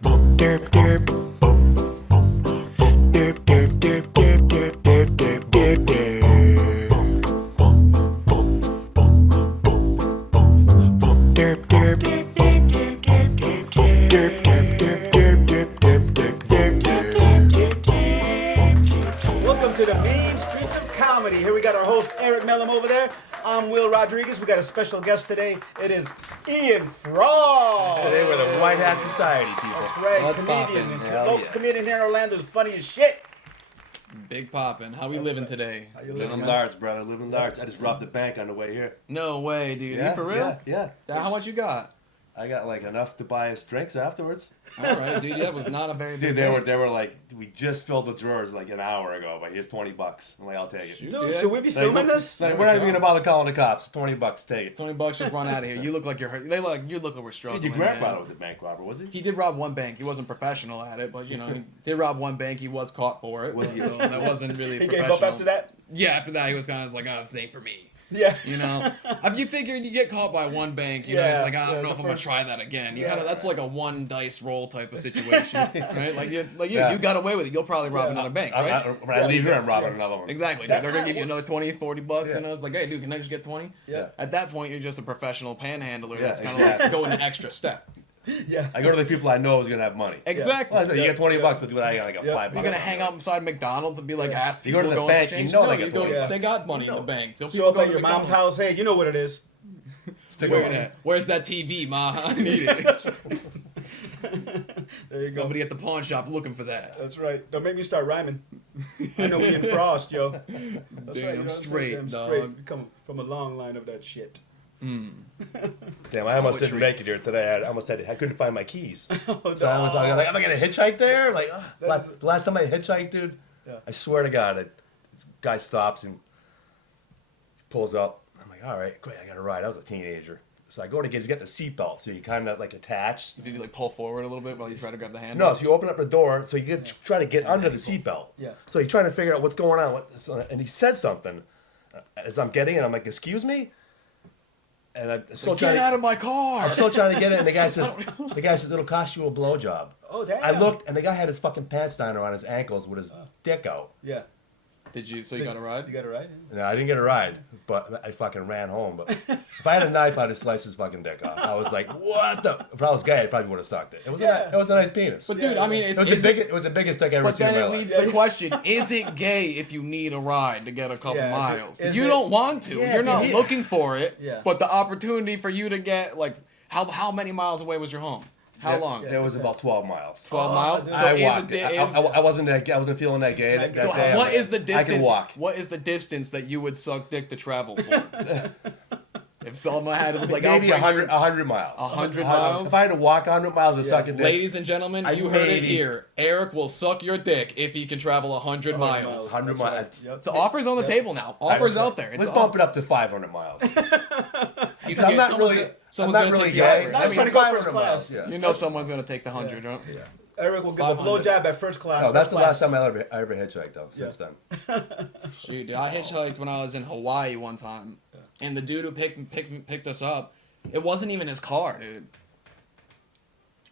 Bump derp derp. Bump bump bump derp derp derp derp derp derp derp derp derp. Bump bump bump bump bump bump bump derp derp derp derp derp derp derp derp derp derp derp derp derp derp derp. Welcome to the main streets of comedy. Here we got our host Erik Mellum over there. I'm Will Rodriguez. We got a special guest today. It is Ian Frost. Today we're the White Hat Society, people. That's right, What's comedian. poppin'? Hell Local yeah. comedian here in Orlando is funny as shit. Big poppin'. How we living today? How you living? Living gentlemen? large, brother. Living large. I just robbed the bank on the way here. No way, dude. You for real? Yeah. How much you got? I got like enough to buy us drinks afterwards. All right, dude. That was not a very big Dude, thing. they were like, we just filled the drawers like an hour ago, but here's $20. I'm like, I'll take it. Shoot. Dude, Yeah. should we be Like, filming we're- this? like, we're not even gonna bother calling the cops. $20, take it. $20, just run out of here. You look like you're hurt. You look like we're struggling. Dude, your grandfather man. was a bank robber, was he? He did rob one bank. He wasn't professional at it, but he did rob one bank. He was caught for it. Was he? So that wasn't really He professional. gave up after that? Yeah, after that he was kind of like, oh, this ain't for me. Yeah. You know, if you figured you get caught by one bank, you know, Yeah, it's like I don't yeah, know the if I'm gonna first- try that again. You Yeah, that's like a one dice roll type of situation, right? Yeah. You got away with it. You'll probably rob Yeah. another bank, right? When I leave here, I'm robbing another one. Exactly. Dude. That's They're gonna how give it you another 20, $40, Yeah. and I was like, hey, dude, can I just get 20? Yeah. At that point, you're just a professional panhandler. Yeah, That's kind of exactly. like going the extra step. Yeah. I go to the people I know who's gonna have money. Exactly. Well, you get $20, I'll do it. I got like a Yeah. $5. You're gonna hang out beside McDonald's and be like, Yeah. ask You go people to the going bank, for you change. know No, they you got go, 20 bucks. they got money You in know. the bank. So Show people up go at to your mom's McDonald's. house. Hey, you know what it is. Stick Where around. that? Where's that TV, Ma? I need it. There you go. Somebody at the pawn shop looking for that. That's right. Don't make me start rhyming. I know Ian Frost, yo. That's Damn right. You know what I'm saying? straight, Damn dog. straight. We come from a long line of that shit. Damn, I almost didn't Poetry. make it here today. I couldn't find my keys. Oh, So I was like, am I gonna hitchhike there? Like, That's- last time I hitchhiked, dude, Yeah. I swear to God, a guy stops and pulls up. I'm like, all right, great, I got a ride. I was a teenager. So I go to he's got the seatbelt, so you kind of like attach. Did you like pull forward a little bit while you try to grab the handle? No, so you open up the door, so you try to get under the seatbelt. Yeah. So you're trying to figure out what's going on. And he said something as I'm getting in. I'm like, excuse me? And I'm still Get trying out of my car! I'm still trying to get it, and the guy says, it'll cost you a blowjob. Oh, damn. I looked, and the guy had his fucking pants down around his ankles with his dick out. Yeah. Did you? So you got a ride? You got it right? No, I didn't get a ride, but I fucking ran home. But if I had a knife, I'd have sliced his fucking dick off. I was like, what the? If I was gay, I probably would have sucked it. It was, Yeah. it was a nice penis. But dude, I mean, it was the biggest dick I ever But seen in then my it life. leads to the question: is it gay if you need a ride to get a couple Yeah, miles? is You it- don't want to. Yeah, You're if you not need- looking for it. Yeah. But the opportunity for you to get like how many miles away was your home? How long? It was about 12 miles. 12 miles. dude. So I is walked it, it. is, I wasn't that. I wasn't feeling that gay that So day. I'm what like, is the I can distance? walk. What is the distance that you would suck dick to travel for? If someone had it was like Maybe I'll bring 100 miles. 100 miles? If I had to walk 100 miles to suck a dick, Ladies and gentlemen, you heard it maybe- here. Eric will suck your dick if he can travel 100 miles. 100 That's miles. right. Yep. So offers on the table now. Offers out there. It's Let's bump it up to 500 miles. He's I'm scared not someone's really. gonna- I'm someone's not gonna really take the gay. offer. I was I mean, trying to go 500 first class. miles, yeah. You know someone's gonna take the 100, right? Yeah. Eric will give a 500. blowjob at first class. No, that's first the last class. time I ever hitchhiked though. Since Yeah. then. Shoot, dude, I hitchhiked when I was in Hawaii one time, and the dude who picked us up, it wasn't even his car, dude.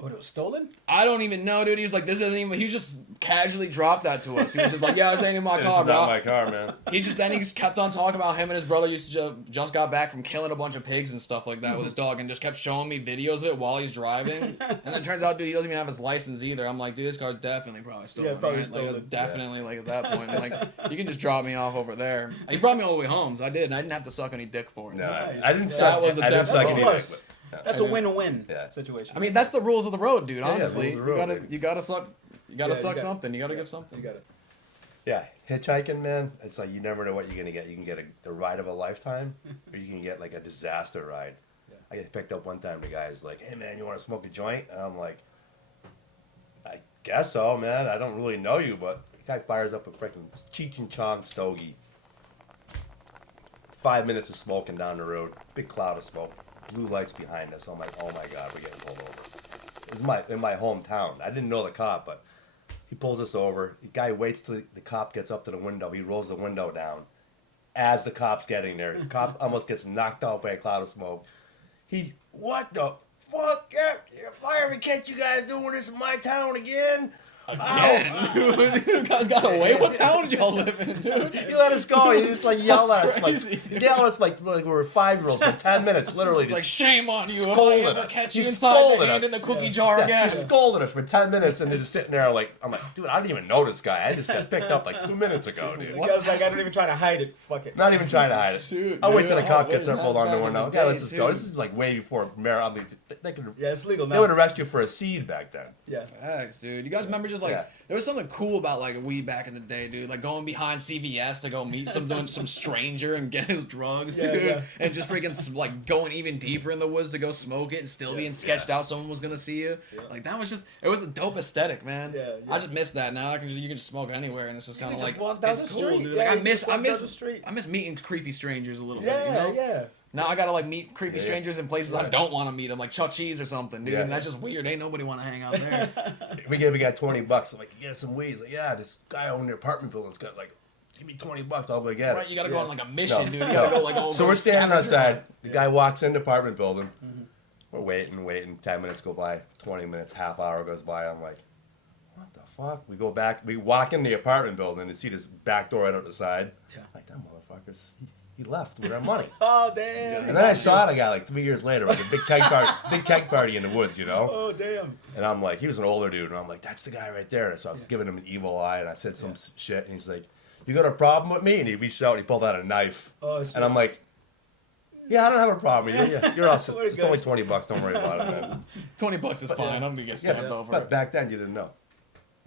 What, it was stolen? I don't even know, dude. He's like, this isn't even. He just casually dropped that to us. He was just like, yeah, this ain't in my This car, is not bro. my car, man. He just kept on talking about him and his brother used to just got back from killing a bunch of pigs and stuff like that with his dog, and just kept showing me videos of it while he's driving. And then it turns out, dude, he doesn't even have his license either. I'm like, dude, this car's definitely probably stolen. Yeah, probably right? Like, stolen. it's definitely like at that point, like you can just drop me off over there. He brought me all the way home, so I did, and I didn't have to suck any dick for it. No, So- Nice. I didn't That suck. was a I didn't definite suck any plus. dick, but, That's a win-win Yeah. situation. I mean, that's the rules of the road, dude. yeah, Honestly, rules of the road, baby. you gotta suck Yeah, you suck gotta- something. You gotta Yeah, give something. You got it. yeah, hitchhiking, man. It's like you never know what you're gonna get. You can get the ride of a lifetime, or you can get like a disaster ride. Yeah. I get picked up one time. The guy's like, "Hey, man, you want to smoke a joint?" And I'm like, "I guess so, man. I don't really know you, but." The guy fires up a freaking Cheech and Chong stogie. 5 minutes of smoking down the road, big cloud of smoke, blue lights behind us. I'm like, oh my God, we're getting pulled over. This is in my hometown. I didn't know the cop, but he pulls us over. The guy waits till the cop gets up to the window. He rolls the window down. As the cop's getting there, the cop almost gets knocked out by a cloud of smoke. What the fuck? Yeah, if I ever catch you guys doing this in my town again. Again, dude, you guys got away. What town y'all live in, dude? He let us go. He just like yelled at us, crazy, he yelled at us like we were 5-year-olds for 10 minutes, literally. Like Just shame on you if I scolded ever us. catch He you inside the scolded hand us. in the cookie jar Yeah, again. he scolded us for 10 minutes, and they're just sitting there like, I'm like, dude, I didn't even know this guy. I just got picked up like 2 minutes ago, dude. The guy's like, I don't even try to hide it. Fuck it. Not even trying to hide it. Shoot, I'll wait till the dude. cop Oh, gets wait, there, hold on that's to back one in the now. Yeah, let's day, just go. too. This is like way before they could. Yeah, it's legal They now. would arrest you for a seed back then. Yeah. Facts, dude. You guys remember just like Yeah. there was something cool about like weed back in the day, dude. Like going behind CVS to go meet some stranger and get his drugs, Yeah, dude. yeah. And just freaking like going even deeper in the woods to go smoke it and still being sketched out. Someone was gonna see you. Yeah. Like that was just it was a dope aesthetic, man. Yeah, yeah. I just miss that now. You can just smoke anywhere and it's just You kind of can like just walk down it's the cool, street. dude. Yeah, Like you just walk down the street. I miss meeting creepy strangers a little bit. Yeah, You know? yeah. Now I gotta like meet creepy Yeah. strangers in places I Right. don't want to meet them, like Chuck Cheese or something, dude. Yeah. And that's just weird. Ain't nobody want to hang out there. We gave a guy $20. I'm like, you get some weed. He's like, yeah, this guy owned the apartment building's got like, give me $20. I'll go get it. Right, you gotta go Yeah. on like a mission, No, dude. You no. gotta go like So we're standing scavenger outside. hunt. The guy walks in the apartment building. We're waiting. 10 minutes go by. 20 minutes, half hour goes by. I'm like, what the fuck? We go back. We walk in the apartment building and see this back door right out the side. Yeah. Like, that motherfucker's, he left with our money. Oh, damn. And then I saw the guy like 3 years later, like a big keg party in the woods, you know? Oh, damn. And I'm like, he was an older dude, and I'm like, that's the guy right there. And so I was giving him an evil eye, and I said some shit, and he's like, you got a problem with me? And he reached out, and he pulled out a knife. Oh, shit. And I'm like, yeah, I don't have a problem. You're all set. We're It's good. only $20. Don't worry about it, man. $20 is fine. I'm gonna get Yeah, stabbed over. but back then you didn't know.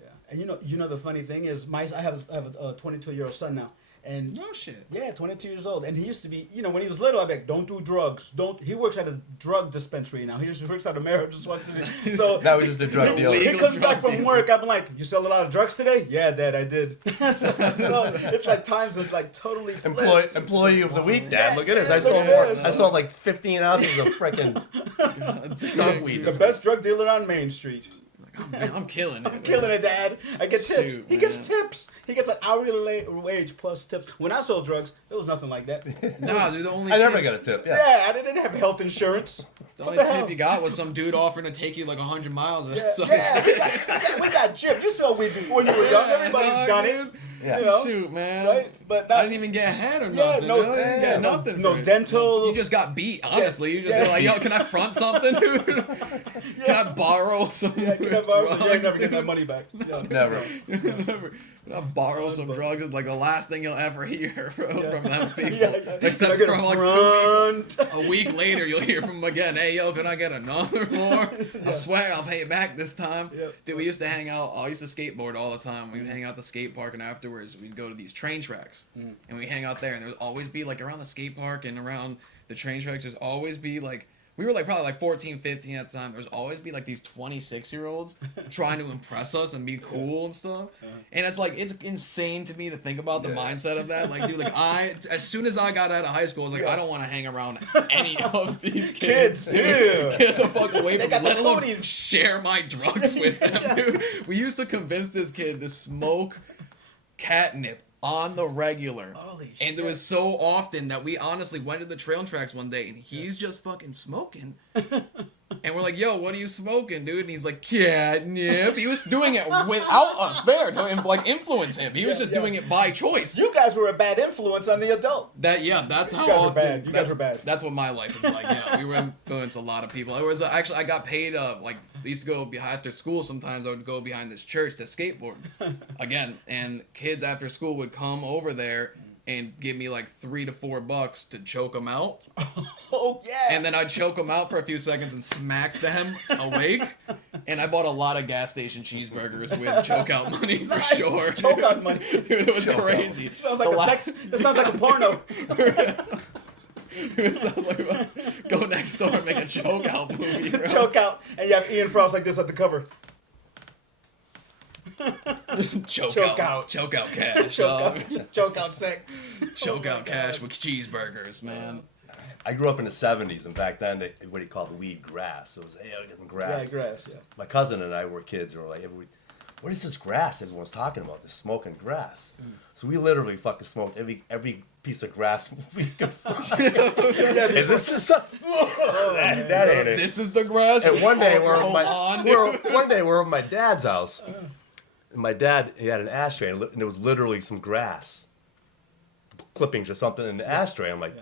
Yeah. And you know the funny thing is, I have a 22-year-old son now, and No shit. yeah, 22 years old, and he used to be, when he was little, I'd be like, don't do drugs. Don't. He works at a drug dispensary now. He works at a marijuana dispensary. So Now he's just a drug dealer. he Legal comes back drug from dealer. work. I'm like, you sell a lot of drugs today? Yeah, Dad, I did. so it's like times have like totally flipped. Employee of the week, Dad. Look at this. Yeah, I sold look at more. this. I sold like 15 ounces of freaking skunk weed. The best drug dealer on Main Street. Man, I'm killing it. I'm killing it, Dad. I get tips. Shoot, He gets man. tips. He gets an hourly wage plus tips. When I sold drugs, it was nothing like that. Nah, dude. The only I never tip, got a tip. Yeah. Yeah, I didn't have health insurance. the What only the tip hell? you got was some dude offering to take you like 100 miles. Yeah, So, yeah, we got gypped. You sold weed before you were young. Everybody's dog, done dude. it. Yeah. You know, Shoot, man. right? But I not, didn't even get ahead or Yeah, nothing. no- dude. I didn't yeah, get no- nothing. no for it. dental- You just got beat. Honestly, you just Yeah. were like, yo, can I front something, dude? Can I borrow some? yeah, can I borrow some? drugs, Yeah, never get dude? that money back. Yeah. Never. Never. Can I borrow some drugs? It's like the last thing you'll ever hear from those people. Yeah, yeah. Except Can I get from a like 2 weeks. front? A week later, you'll hear from him again. Hey, yo, can I get another more? I swear I'll pay it back this time. Yep. Dude, we used to hang out. I used to skateboard all the time. We'd hang out at the skate park, and afterwards, we'd go to these train tracks. And we'd hang out there, and there'd always be, like, around the skate park and around the train tracks, there's always be, like, we were, like, probably, like, 14, 15 at the time. There's always be, like, these 26-year-olds trying to impress us and be cool and stuff. And it's, like, it's insane to me to think about the mindset of that. Like, dude, like, as soon as I got out of high school, I was like, I don't want to hang around any of these kids. Kids, dude. Get the fuck away from got me, the let alone cooties. share my drugs with them, dude. We used to convince this kid to smoke catnip on the regular. Holy And shit. it was so often that we honestly went to the trail tracks one day and he's just fucking smoking. And we're like, yo, what are you smoking, dude? And he's like, catnip. He was doing it without us there to like influence him. He was just doing it by choice. You guys were a bad influence on the adult. That's how guys are often. bad. You guys that's- are bad. That's what my life is like. Yeah, we were influenced a lot of people. It was actually I got paid. Like I used to go after school. Sometimes I would go behind this church to skateboard again, and kids after school would come over there and give me like $3 to $4 to choke them out, Oh yeah. and then I'd choke them out for a few seconds and smack them awake. And I bought a lot of gas station cheeseburgers with choke out money for Nice. sure. Choke out money. Dude, it was crazy. Sounds like The a last- sex. That sounds like a porno. It sounds like go next door and make a choke out movie, bro. Choke out, and you have Ian Frost like this at the cover. Choke out. out. Choke out cash. Choke dog. out. Choke out sex. Choke out cash with cheeseburgers, man. I grew up in the 70s, and back then, what he called weed grass. So it was, hey, I'm getting grass. Yeah, grass. Yeah. My cousin and I were kids, and we're like, what is this grass everyone's talking about? This smoking grass. So we literally fucking smoked every piece of grass we could find. Is this the stuff? That ain't it. This is the grass. And one day Hold on, dude. we're over my dad's house. And my dad, he had an ashtray, and there was literally some grass clippings or something in the ashtray. I'm like,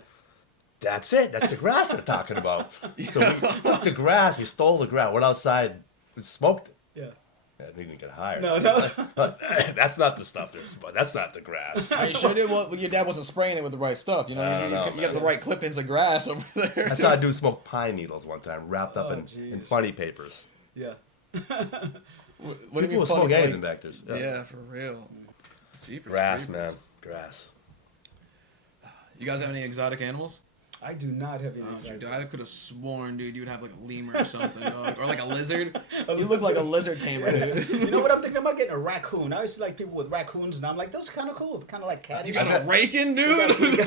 that's it. That's the grass they're talking about. So we took the grass, we stole the grass, went outside, we smoked it. Yeah. Yeah, we didn't get hired. No. That's not the stuff there's, but that's not the grass. Are you sure your dad wasn't spraying it with the right stuff? You know, I don't know, you got the man. right clippings of grass over there. I saw a dude smoke pine needles one time, wrapped up in jeez. funny papers. Yeah. What do you People mean will smoke funny, anything like- back there. Yeah, for real. Jeepers Grass, creepers. man. Grass. You guys have any exotic animals? I do not have any Oh, anxiety. dude, I could have sworn, dude, you would have like a lemur or something, dog. Or like a lizard. You look like a lizard tamer, dude. You know what I'm thinking about? Getting a raccoon. I always see like people with raccoons, and I'm like, those are kind of cool. Kind of like cats. You got a raking, dude? You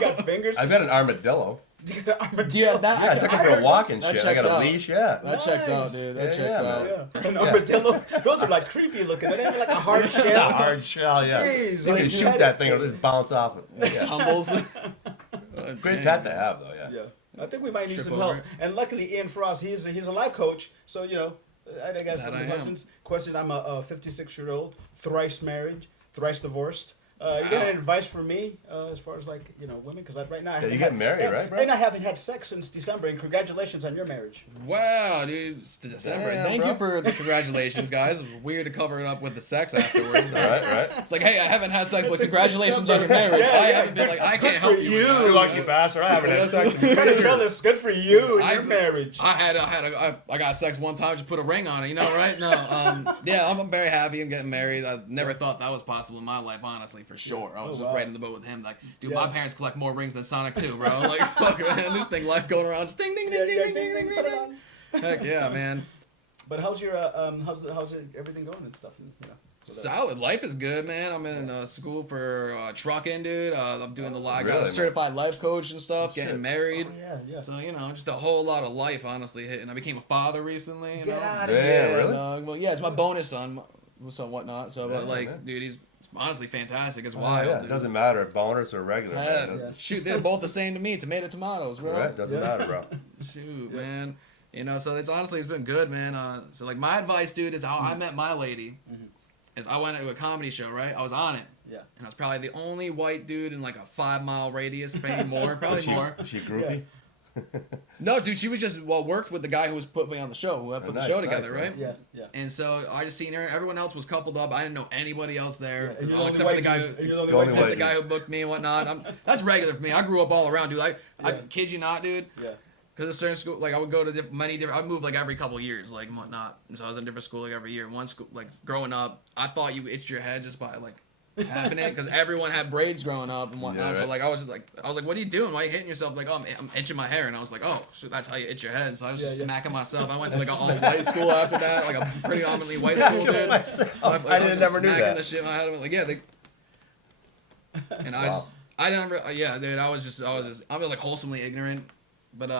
got fingers. I've got an armadillo. You got an armadillo. Do you have that? Yeah, I took it for a walk and That shit. I checks got a out. leash, yeah. That checks out, Nice. dude. That Yeah, checks yeah, out. man. Yeah, an armadillo. Those are like creepy looking. They have like a hard shell. A hard shell, yeah. Jeez, you like can you shoot had that it, thing, it'll so- just bounce off it. Yeah. Tumbles. Great pet to have, though, yeah. Yeah, I think we might need Trip some over help. it. And luckily, Ian Frost, he's a life coach. So you know, I got That some I am. questions. I'm a 56-year-old, thrice married, thrice divorced. You got any advice for me as far as like women? Because right now I haven't you getting married, right, bro? And I haven't had sex since December. And congratulations on your marriage. Wow, dude. It's December. Damn, Thank bro. you for the congratulations, guys. It was weird to cover it up with the sex afterwards. Right. It's like, hey, I haven't had sex, but It's a congratulations on your December. marriage. Yeah, I yeah. haven't been like, I Good can't for help you. you. with that, You lucky bastard. I haven't had sex in You gotta tell years. us, good for you and your I- marriage. I got sex one time, just put a ring on it, right? No, yeah, I'm very happy. I'm getting married. I never thought that was possible in my life, honestly, for sure. I was Oh, just wow. right in the boat with him. Like, dude, Yeah. my parents collect more rings than Sonic 2, bro. Like, fuck, man, this thing, life going around, just ding, ding, ding, ding, ding, ding, ding, put it ding. on. Heck yeah, man. But how's your how's everything going and stuff? And, Solid. Life is good, man. I'm in school for trucking, dude. I'm doing I got Really, a man? certified life coach and stuff, Shit. getting married. Oh, yeah. So, just a whole lot of life, honestly, hitting. I became a father recently. Get know? outta Yeah, here. really? And, well, yeah, it's my bonus son, so whatnot. So, but Yeah, like, man. dude, he's honestly fantastic. It's Oh, wild. yeah. It Dude. doesn't matter if bonus or regular. Yeah, man. Yeah. shoot, they're both the same to me. Tomatoes, bro. Right? Doesn't Yeah. matter, bro. Shoot, man. So it's honestly, it's been good, man. So like, my advice, dude, is how I met my lady. Is I went to a comedy show, right? I was on it. Yeah. And I was probably the only white dude in like a 5-mile radius, maybe more, probably more. Is she groupie? No, dude, she was just worked with the guy who was put me on the show, who put nice, the show nice, together, man. right? Yeah. And so I just seen her. Everyone else was coupled up. I didn't know anybody else there, Yeah, and you're the except for the only guy white who, dude. And you're the only white except the dude. guy who booked me and whatnot. That's regular for me. I grew up all around, dude. I Yeah. kid you not, dude. Yeah. Because at certain school, like I would go to many different. I moved like every couple of years, like and whatnot. And so I was in different school like every year. One school, like growing up, I thought you itched your head just by like having it, because everyone had braids growing up and whatnot. Yeah, So right. like I was like, what are you doing? Why are you hitting yourself? Like, oh, I'm itching my hair, and I was like, oh, so that's how you itch your head. So I was just Yeah. smacking myself. I went to like an all white school after that, like a predominantly white school, dude. I was didn't just never knew smacking that. the shit in my head. I'm like, yeah, and I Wow. just, I didn't, yeah, dude, I was like wholesomely ignorant, but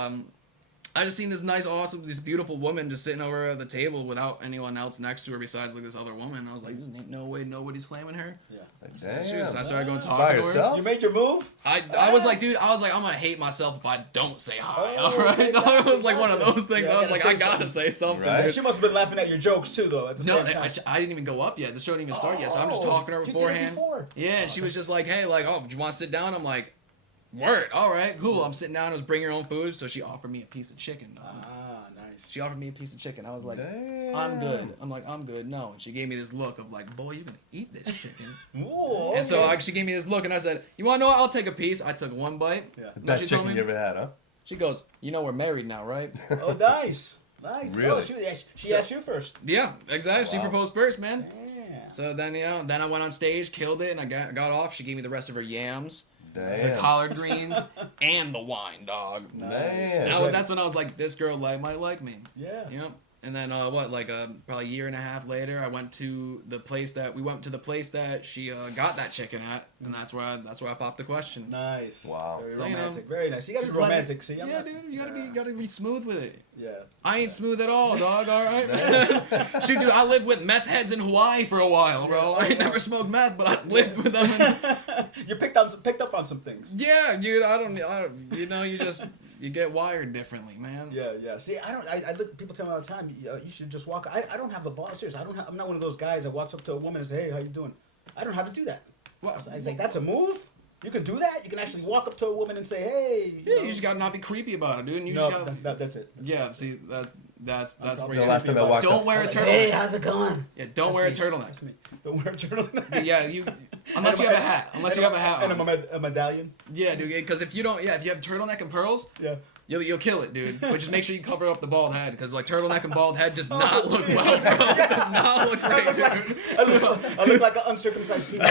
I just seen this nice, awesome, this beautiful woman just sitting over at the table without anyone else next to her besides like this other woman. I was like, there's no way nobody's claiming her. Yeah. Damn. Shoot, so I started going By talking to her. yourself? You made your move? I was like, dude, I'm gonna hate myself if I don't say hi. Oh, All right, okay, it was like one of gotcha. those things. Yeah, I was gotta like, say I gotta something. say something. Right. dude. And she must have been laughing at your jokes too, though. At the No, same time. I didn't even go up yet. The show didn't even start yet, so I'm just Oh, talking to her you did it beforehand. before. Yeah, and she was just like, hey, like, oh, do you want to sit down? I'm like, word, all right, cool. I'm sitting down. It was bring your own food, so she offered me a piece of chicken. dog. Ah, nice. She offered me a piece of chicken. I was like, Damn. I'm good. I'm like, I'm good. No, and she gave me this look of like, boy, you're gonna eat this chicken. Ooh, And so okay. she gave me this look, and I said, you want to know what? I'll take a piece. I took one bite. Yeah. You know what Best she told chicken me? you ever had, huh? She goes, you know we're married now, right? Oh, nice. Nice. Really? Oh, she asked you first. Yeah, exactly. She Wow. proposed first, man. Yeah. So then, then I went on stage, killed it, and I got off. She gave me the rest of her yams, the Damn. collard greens, and the wine, dog. Damn. Nice. That's when I was like, this girl might like me. Yeah. Yep. And then probably a year and a half later, I went to the place that she got that chicken at, and that's where I popped the question. Nice. Wow. Very So, you know, romantic. Very nice. You gotta be Just let romantic. it- See, yeah, dude, you yeah. gotta be smooth with it. Yeah. I ain't smooth at all, dog. All right. Shoot, dude, I lived with meth heads in Hawaii for a while, bro. I ain't never smoked meth, but I lived with them. And, You picked up on some things. yeah, dude. I don't. You get wired differently, man. Yeah. See, I look. People tell me all the time, you should just walk. I don't have the balls. Seriously, I'm not one of those guys that walks up to a woman and say, "Hey, how you doing?" I don't know how to do that. Well, I was like, that's a move. You can do that. You can actually walk up to a woman and say, "Hey." yeah, you just gotta not be creepy about it, dude. And you No, just gotta, that's it. yeah. See, that's where The you. last time I walked Don't up, wear a Like, turtleneck. hey, how's it going? Yeah, don't wear a turtleneck. That's me. Don't wear a turtleneck. Yeah, unless you have a hat. Unless you have a hat. And on. a medallion. Yeah, dude. Because if you have turtleneck and pearls, Yeah. you'll kill it, dude. But just make sure you cover up the bald head, because like turtleneck and bald head does not look well, bro. It does not look great, dude. I look like an uncircumcised penis.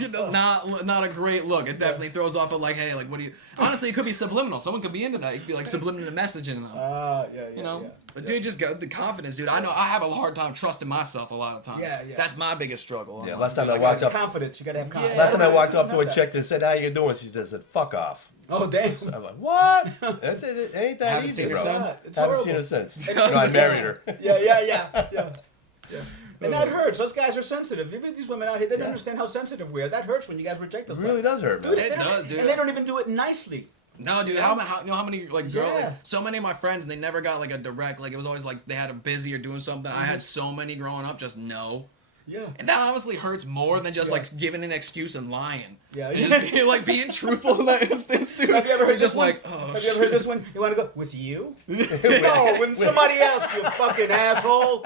It does not a great look. It definitely throws off like, hey, like what do you? Honestly, it could be subliminal. Someone could be into that. It could be like subliminal messaging them. Yeah. You know, but yeah. dude, just got the confidence, dude. I know I have a hard time trusting myself a lot of times. Yeah. That's my biggest struggle. Yeah, last time You I gotta walked have up, confidence. You gotta have confidence. last time I walked up Not to a that. chick and said, "How you doing?" She just said, "Fuck off." Oh damn. I'm like, "What?" That's it. It ain't that Haven't easy, seen her bro. since? It's Haven't horrible. seen her since. No, I married her. Yeah. And that hurts. Those guys are sensitive. Even these women out here, they don't understand how sensitive we are. That hurts when you guys reject us. It really like does hurt, man. that. It They don't- does, dude. And they don't even do it nicely. No, dude. How you know how many like girls? Yeah. Like, so many of my friends, they never got like a direct. Like it was always like they had a busy or doing something. I had so many growing up, just no. Yeah. And that honestly hurts more than just Yeah. like giving an excuse and lying. Yeah. It's just being truthful in that instance, dude. Have you ever heard Just this one? like, oh, Have you ever heard this one? You want to go with you? No, with somebody else, you fucking asshole.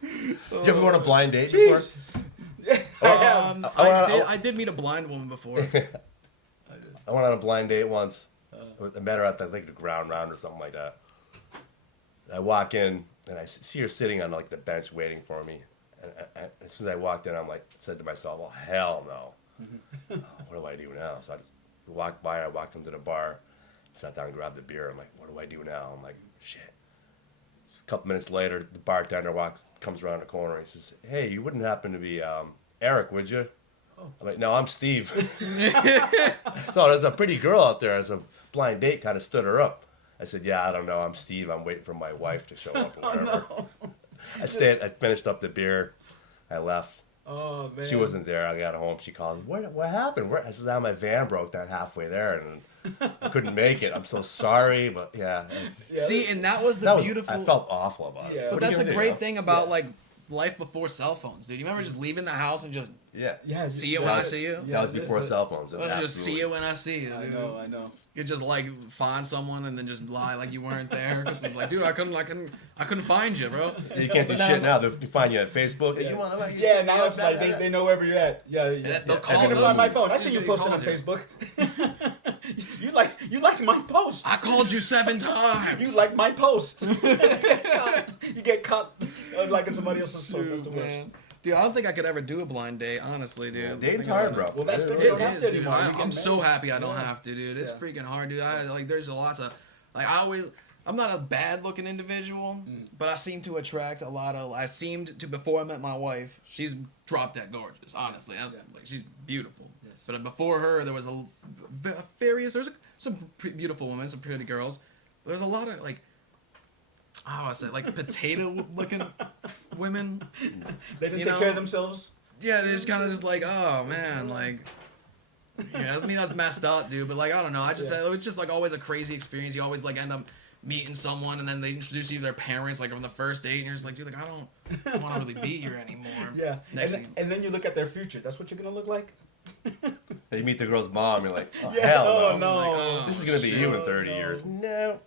Did you ever go on a blind date before? Jesus. I have. I did meet a blind woman before. I went on a blind date once. I met her at the ground round or something like that. I walk in and I see her sitting on like the bench waiting for me. And as soon as I walked in, said to myself, "Well, hell no. What do I do now?" So I just walked by. I walked into the bar, sat down, and grabbed a beer. I'm like, "What do I do now?" I'm like, "Shit." A couple minutes later, the bartender comes around the corner. He says, "Hey, you wouldn't happen to be Eric, would you?" I'm like, "No, I'm Steve." So there's a pretty girl out there. As a blind date, kind of stood her up. I said, "Yeah, I don't know. I'm Steve. I'm waiting for my wife to show up or whatever." I finished up the beer. I left. Oh man. She wasn't there. I got home. She called. What happened? I said, my van broke down halfway there, and I couldn't make it. I'm so sorry, but yeah. Yeah. See, and that was the I beautiful. felt awful about it. Yeah. But What are that's you the gonna great do? thing about like life before cell phones, dude. You remember just leaving the house and just Yeah. Yeah. see you when I see you? Yeah. That was before cell phones. Just see you when I see you, I dude. know. I know. You just like find someone and then just lie like you weren't there. It's like, dude, I couldn't find you, bro. You can't do But shit now- now. They find you at Facebook. Hey, Yeah. you want to Yeah, now it's like they know wherever you're at. Yeah. They'll I call couldn't those- find my phone. I see you they posting on called you. Facebook. you like my post. I called you 7 times. You like my post. You get caught liking somebody else's post. That's the Man. worst. Dude, I don't think I could ever do a blind date, honestly, dude. Dating's Thinking hard, about bro. it. Well, that's good. It You don't have is, to dude. anymore. You I'm can so manage. happy I don't Yeah. have to, dude. It's Yeah. freaking hard, dude. There's a lots of, like, I'm not a bad looking individual, but I seem to attract before I met my wife, she's drop dead gorgeous, honestly. Like, she's beautiful. Yes. But before her, there was some beautiful women, some pretty girls. But there's a lot of, like, how do I say, like, potato looking women. They didn't You take know? care of themselves. Yeah, they're just kind of just like, oh man, like, yeah, I mean that's messed up, dude. But like, I don't know. It was just like always a crazy experience. You always like end up meeting someone, and then they introduce you to their parents, like on the first date, and you're just like, dude, like I don't want to really be here anymore. Yeah. Next And, thing, and then you look at their future. That's what you're gonna look like. You meet the girl's mom. You're like, oh, Yeah, hell oh, no. no. Like, oh, This is gonna be shit. you in 30 no. years. No.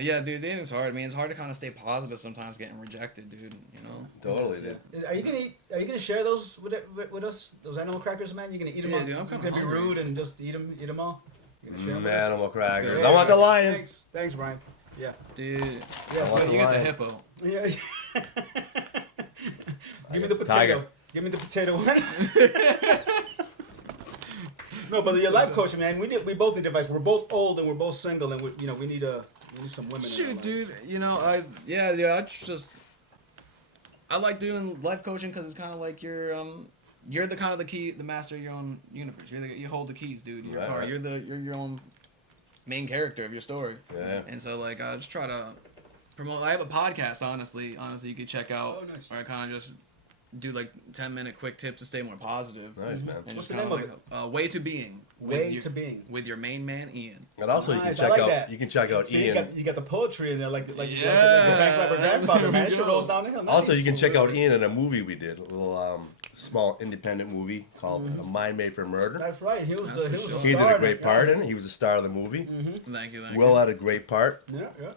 Yeah, dude, dating's hard. I mean, it's hard to kind of stay positive sometimes, getting rejected, dude. You know. Totally, Yeah. dude. Are you gonna share those with us? Those animal crackers, man. You gonna eat them Yeah, all? dude, I'm It's kinda gonna be hungry. rude and just eat them all. You gonna share 'em with us? Animal crackers. good. I want the lion. Thanks, Brian. Yeah. Dude, Yeah. so want you the get the lion. hippo. Yeah. Give me the potato. Tiger. Give me the potato one. No, but your life coaching, man. We both need advice. We're both old and we're both single, and we need some women. in our Shoot, lives. dude. You know, I like doing life coaching because it's kind of like you're the kind of the master of your own universe. You hold the keys, dude. Your car. Right. You're your own main character of your story. Yeah. And so like I just try to promote. I have a podcast. Honestly, you could check out. Oh, nice. Where I kind of just do like 10-minute quick tips to stay more positive. Nice, man. And What's just the kinda name like Way to Being. With your main man Ian. And also Nice, you I like can that. check out See, Ian. you got the poetry in there, like Yeah. the bank robber grandfather, man. It Yo. rolls down the hill. Nice. Also, you can check out Ian in a movie we did, a little small independent movie called A Mind Made for Murder. That's right. He was That's the for he was sure. the He did star a in great it, part yeah. in it. He was the star of the movie. Thank you. Will had a great part. Yeah, yeah.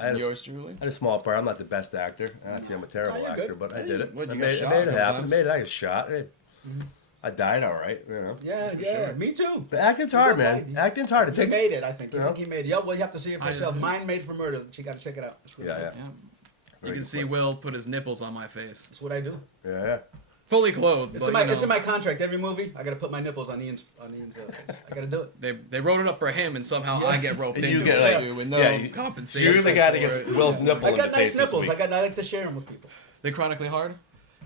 I had Yours truly. I had a small part. I'm not the best actor. Actually, I'm a terrible you're actor, good. but I Hey, did it. what, I you made, got I shot made it a couple happen. times? Made it like a shot. Hey, I died all right, you know. Yeah, yeah. Me too. But acting's hard, man. Right. Acting's hard. It He takes. made it, I think. You I know? think he made it. Yeah, well, you have to see it for I- yourself. Mind Made for Murder. You got to check it out. It's really Yeah, good. yeah. Yeah. Very You can good see point. Will put his nipples on my face. That's what I do. Yeah. Fully clothed. It's but, in my you know, it's in my contract. Every movie, I got to put my nipples on Ian's face. I got to do it. They wrote it up for him, and somehow I get roped And into you get, it, like- dude, with no yeah, you- compensation. You're the guy that for gets it. Will's nipple I in the got face nice this nipples. week. I like to share them with people They chronically hard.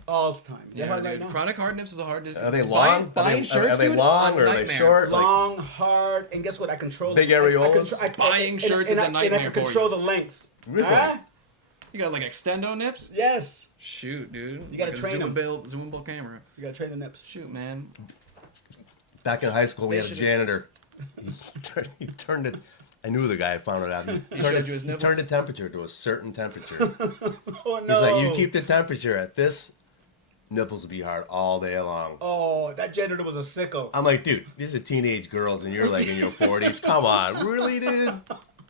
all the time. They're Yeah, hard right dude. now. Chronic hard nips is a hard. Are they Buying- long? Buying shirts, are they dude, long a or are they nightmare. short? Like, Long, hard, and guess what? I control Big the, areolas? Buying shirts is a and I nightmare can for control you. the length. Really? Huh? You got like extendo nips? Yes. Shoot, dude. You gotta like train a 'em. zoomable camera. You gotta train the nips. Shoot, man. back in high school, we They had a should've- janitor. He turned it. I knew the guy. I found it out. showed you his He nipples? turned the temperature to a certain temperature. Oh no. He's like, you keep the temperature at this, nipples will be hard all day long. Oh, that janitor was a sicko. I'm like, dude, these are teenage girls and you're like in your 40s. Come on, really, dude?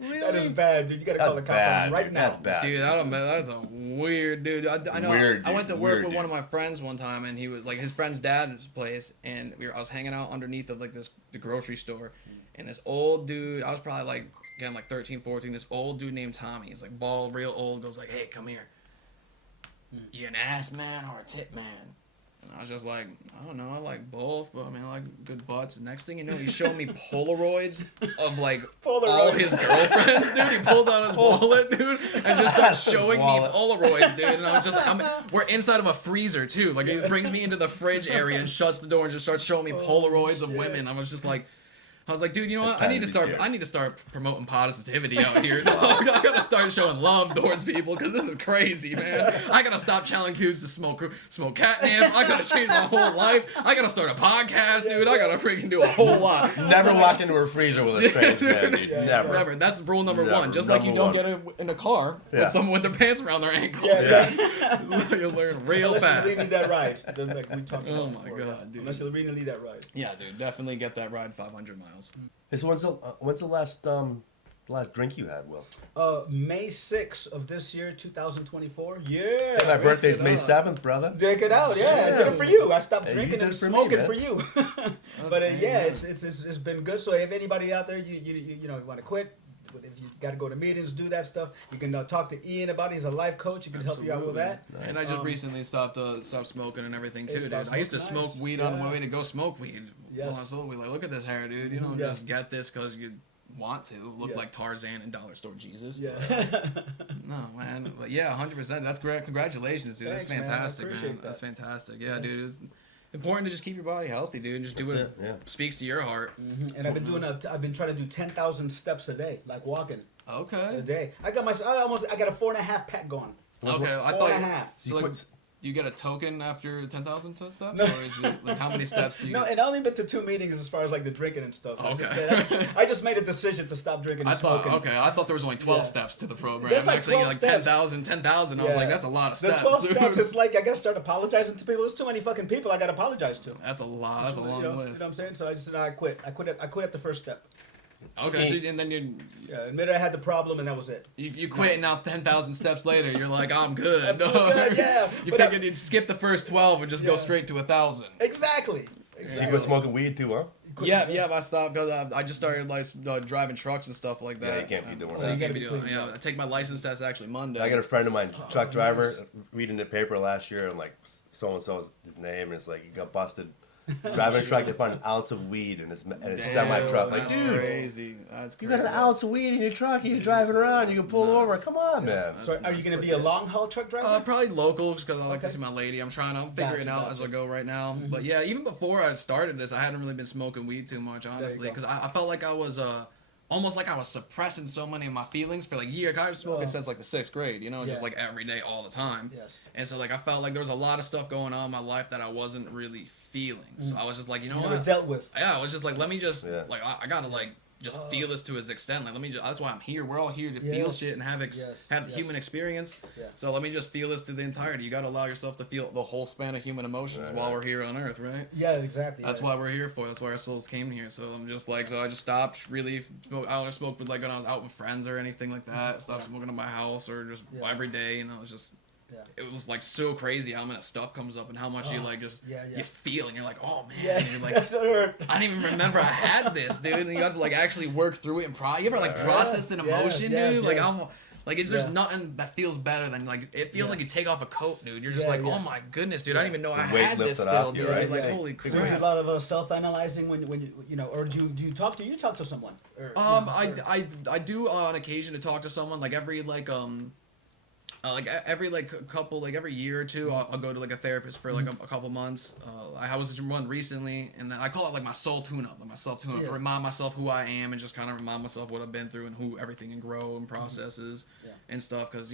Really? That is bad, dude. You gotta call the That's cops on bad. him right dude. now. That's bad. Dude, that's a weird dude. I know. Weird I went to dude, work weird with one of dude. my friends one time, and he was like his friend's dad's place, and I was hanging out underneath of like the grocery store, and this old dude. I was probably like again like 13, 14. This old dude named Tommy. He's like bald, real old. Goes like, "Hey, come here. You an ass man or a tit man?" And I was just like, I don't know, I like both, but I mean, I like good butts. Next thing you know, he's showing me Polaroids of like all Polaroids. his girlfriends, dude. He pulls out his wallet, dude, and just starts showing me Wallet. Polaroids, dude. And I was just, we're inside of a freezer too. Like he brings me into the fridge area and shuts the door and just starts showing me Polaroids of shit. women. I was just like. I was like, dude, you know what? That I need to time start. is I need to start promoting positivity out here. I gotta start showing love towards people because this is crazy, man. I gotta stop challenging kids to smoke catnip. I gotta change my whole life. I gotta start a podcast, dude. I gotta freaking do a whole lot. Never walk into a freezer with a strange man, dude. Yeah, Never. Never. That's rule number Never. one. Just like you Number don't get in a car Yeah. with someone with their pants around their ankles. Yeah, dude. You'll learn real Unless you really fast. need that ride. Then, like we talked about Oh my before, God, yeah. dude. Unless you really need that ride. Yeah, dude. Definitely get that ride 500 miles. So when's the last drink you had, Will? May 6th of this year, 2024. Yeah. Hey, my Race birthday's it May up. 7th, brother. Check it out, yeah. I Yeah. did it for you. I stopped Hey, you drinking did and it for me, smoking man. for you. But yeah, it's been good. So if anybody out there, you want to quit, if you got to go to meetings, do that stuff, you can talk to Ian about it. He's a life coach. He can help you out with that. And I just recently stopped smoking and everything too, dude. stopped I used to smoking. smoke Nice. weed on Yeah. my way to go smoke weed. Yes. Well, I sold weed. Like, look at this hair, dude. You don't Yeah. just get this because you want to look Yeah. like Tarzan and Dollar Store Jesus. Yeah. No, man. But yeah, 100%. That's great. Congratulations, dude. Thanks, That's man. I fantastic, man. appreciate that. That's fantastic. Yeah, dude. It's important to just keep your body healthy, dude, and just do That's what it, yeah. speaks to your heart. And I've been trying to do 10,000 steps a day, like walking a Okay. day. I got a 4.5 pack going. Okay. I 4.5. So like, quit- you get a token after 10,000 steps, or is it, like how many steps do you No, get? and I only been to 2 meetings as far as like the drinking and stuff. Okay. I just made a decision to stop drinking and I thought smoking. I thought there was only 12 Yeah. steps to the program. There's like I'm actually 12 like steps. 10,000. I was Yeah. like, that's a lot of The steps. 12 dude. steps, it's like I gotta start apologizing to people. There's too many fucking people I gotta apologize to. That's a lot. That's a long You know list. what I'm saying? So I just said I quit. I quit at the first step. Okay, so, and then you Yeah, admitted I had the problem and that was it. you quit, and now 10,000 steps later, you're like, I'm good. I feel good, yeah, You but I- figured you'd skip the first 12 and just go Yeah. straight to 1,000. Exactly. So you quit smoking weed too, huh? Yeah, I stopped because I just started like driving trucks and stuff like that. Yeah, you can't be doing So that. you can't be You doing. gotta be clean. I take my license test actually Monday. I got a friend of mine, truck driver, nice. reading the paper last year, and like so and so's his name, and it's like he got busted Driving a truck, they find an ounce of weed in his semi truck. Like, that's dude, crazy. That's you crazy. got an ounce of weed in your truck. You're driving around. You can pull over. Come on, man. So are you gonna be a long haul truck driver? Probably local, just because I like Okay. to see my lady. I'm figuring it out as I go right now. Mm-hmm. But yeah, even before I started this, I hadn't really been smoking weed too much, honestly, go. because I felt like I was almost like I was suppressing so many of my feelings for like years. I've been smoking since like the 6th grade, just Yeah. like every day, all the time. Yes. And so like I felt like there was a lot of stuff going on in my life that I wasn't really feeling. So I was just like, you know You never what? dealt with. Yeah, I was just like, let me just Yeah. like I gotta like just feel this to its extent. Like let me just. That's why I'm here. We're all here to feel Yes. shit and have the Yes. human experience. Yeah. So let me just feel this to the entirety. You gotta allow yourself to feel the whole span of human emotions Right, while right. we're here on Earth, right? Yeah, exactly. That's yeah. why we're here for. That's why our souls came here. So I'm just like, so I just stopped really. I only smoked with like when I was out with friends or anything like that. Stopped smoking at my house or just Yeah. every day. It was just. Yeah. It was like so crazy how much stuff comes up and how much you like just yeah. you feel and you're like, oh man, Yeah, and you're like, that hurt. I didn't even remember I had this, dude. And you have to like actually work through it and you ever like processed an Yeah, emotion, yes, dude? Like yes. I'm like it's there's Yeah. nothing that feels better than like it feels Yeah. like you take off a coat, dude. You're just Yeah, like, yeah. oh my goodness, dude. I didn't even know I weight had this lifted still, off you, dude. right? Like Yeah. holy So you do a crap. lot of self-analyzing when or do you talk to someone? Or, I do on occasion to talk to someone like every couple like every year or two I'll go to like a therapist for like a couple months. I was in one recently and then I call it like my soul tune-up, like my self-tune-up, Yeah. to remind myself who I am and just kind of remind myself what I've been through and who everything can grow and processes Yeah. and stuff, because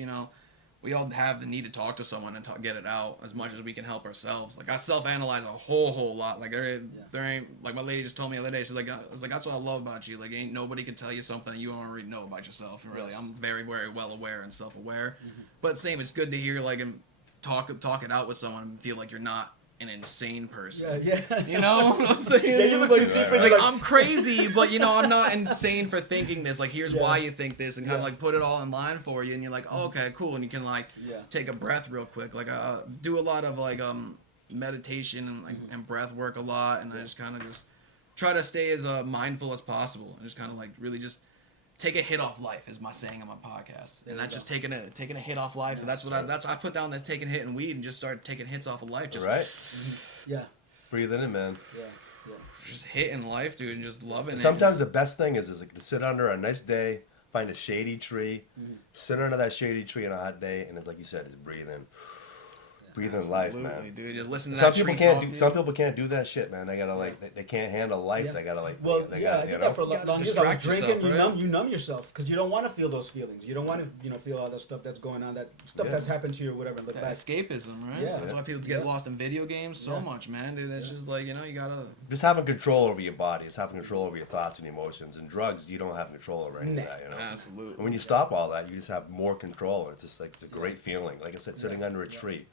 we all have the need to talk to someone and get it out as much as we can help ourselves. Like I self-analyze a whole lot. Like there ain't like my lady just told me the other day. She's like, I was like, that's what I love about you. Like ain't nobody can tell you something you don't already know about yourself. And really, Yes. I'm very very well aware and self-aware. But same, it's good to hear like and talk it out with someone and feel like you're not an insane person. Yeah. You know what I'm saying? Yeah, you look too deep into Like, like I'm crazy, but I'm not insane for thinking this. Like, here's Yeah. why you think this, and kind of Yeah. like put it all in line for you, and you're like, oh, okay, cool, and you can like Yeah. take a breath real quick. Like, I do a lot of like meditation and like and breath work a lot, and I just kind of just try to stay as mindful as possible, and just kind of like really just take a hit off life is my saying on my podcast, There and you that's go. just taking a hit off life, and that's what I put down that taking a hit in weed and just started taking hits off of life, just Right? yeah. Breathe in, man. Yeah. just hitting life, dude, and just loving it. Sometimes the best thing is like to sit under a nice day, find a shady tree, sit under that shady tree on a hot day, and it's like you said, it's breathe in. Breathe in life, Absolutely, man. dude. Just listen to Some that people tree can't talk, do. dude. Some people can't do that shit, man. They gotta like. They can't handle life. Yeah. They gotta like. Well, they yeah, gotta, I did you that know? for a You gotta long years. I was distract drinking. yourself, right? You numb yourself because you don't want to feel those feelings. You don't want to, feel all that stuff that's going on, that stuff Yeah. that's happened to you or whatever. Look That back. escapism, right? Yeah. That's why people get Yeah. lost in video games so Yeah. much, man, dude. It's just like, you gotta. Just having control over your body. It's having control over your thoughts and emotions. And drugs, you don't have control over any Nah. of that. You know. Absolutely. And when you stop all that, you just have more control. And it's just like it's a great feeling. Like I said, sitting under a tree,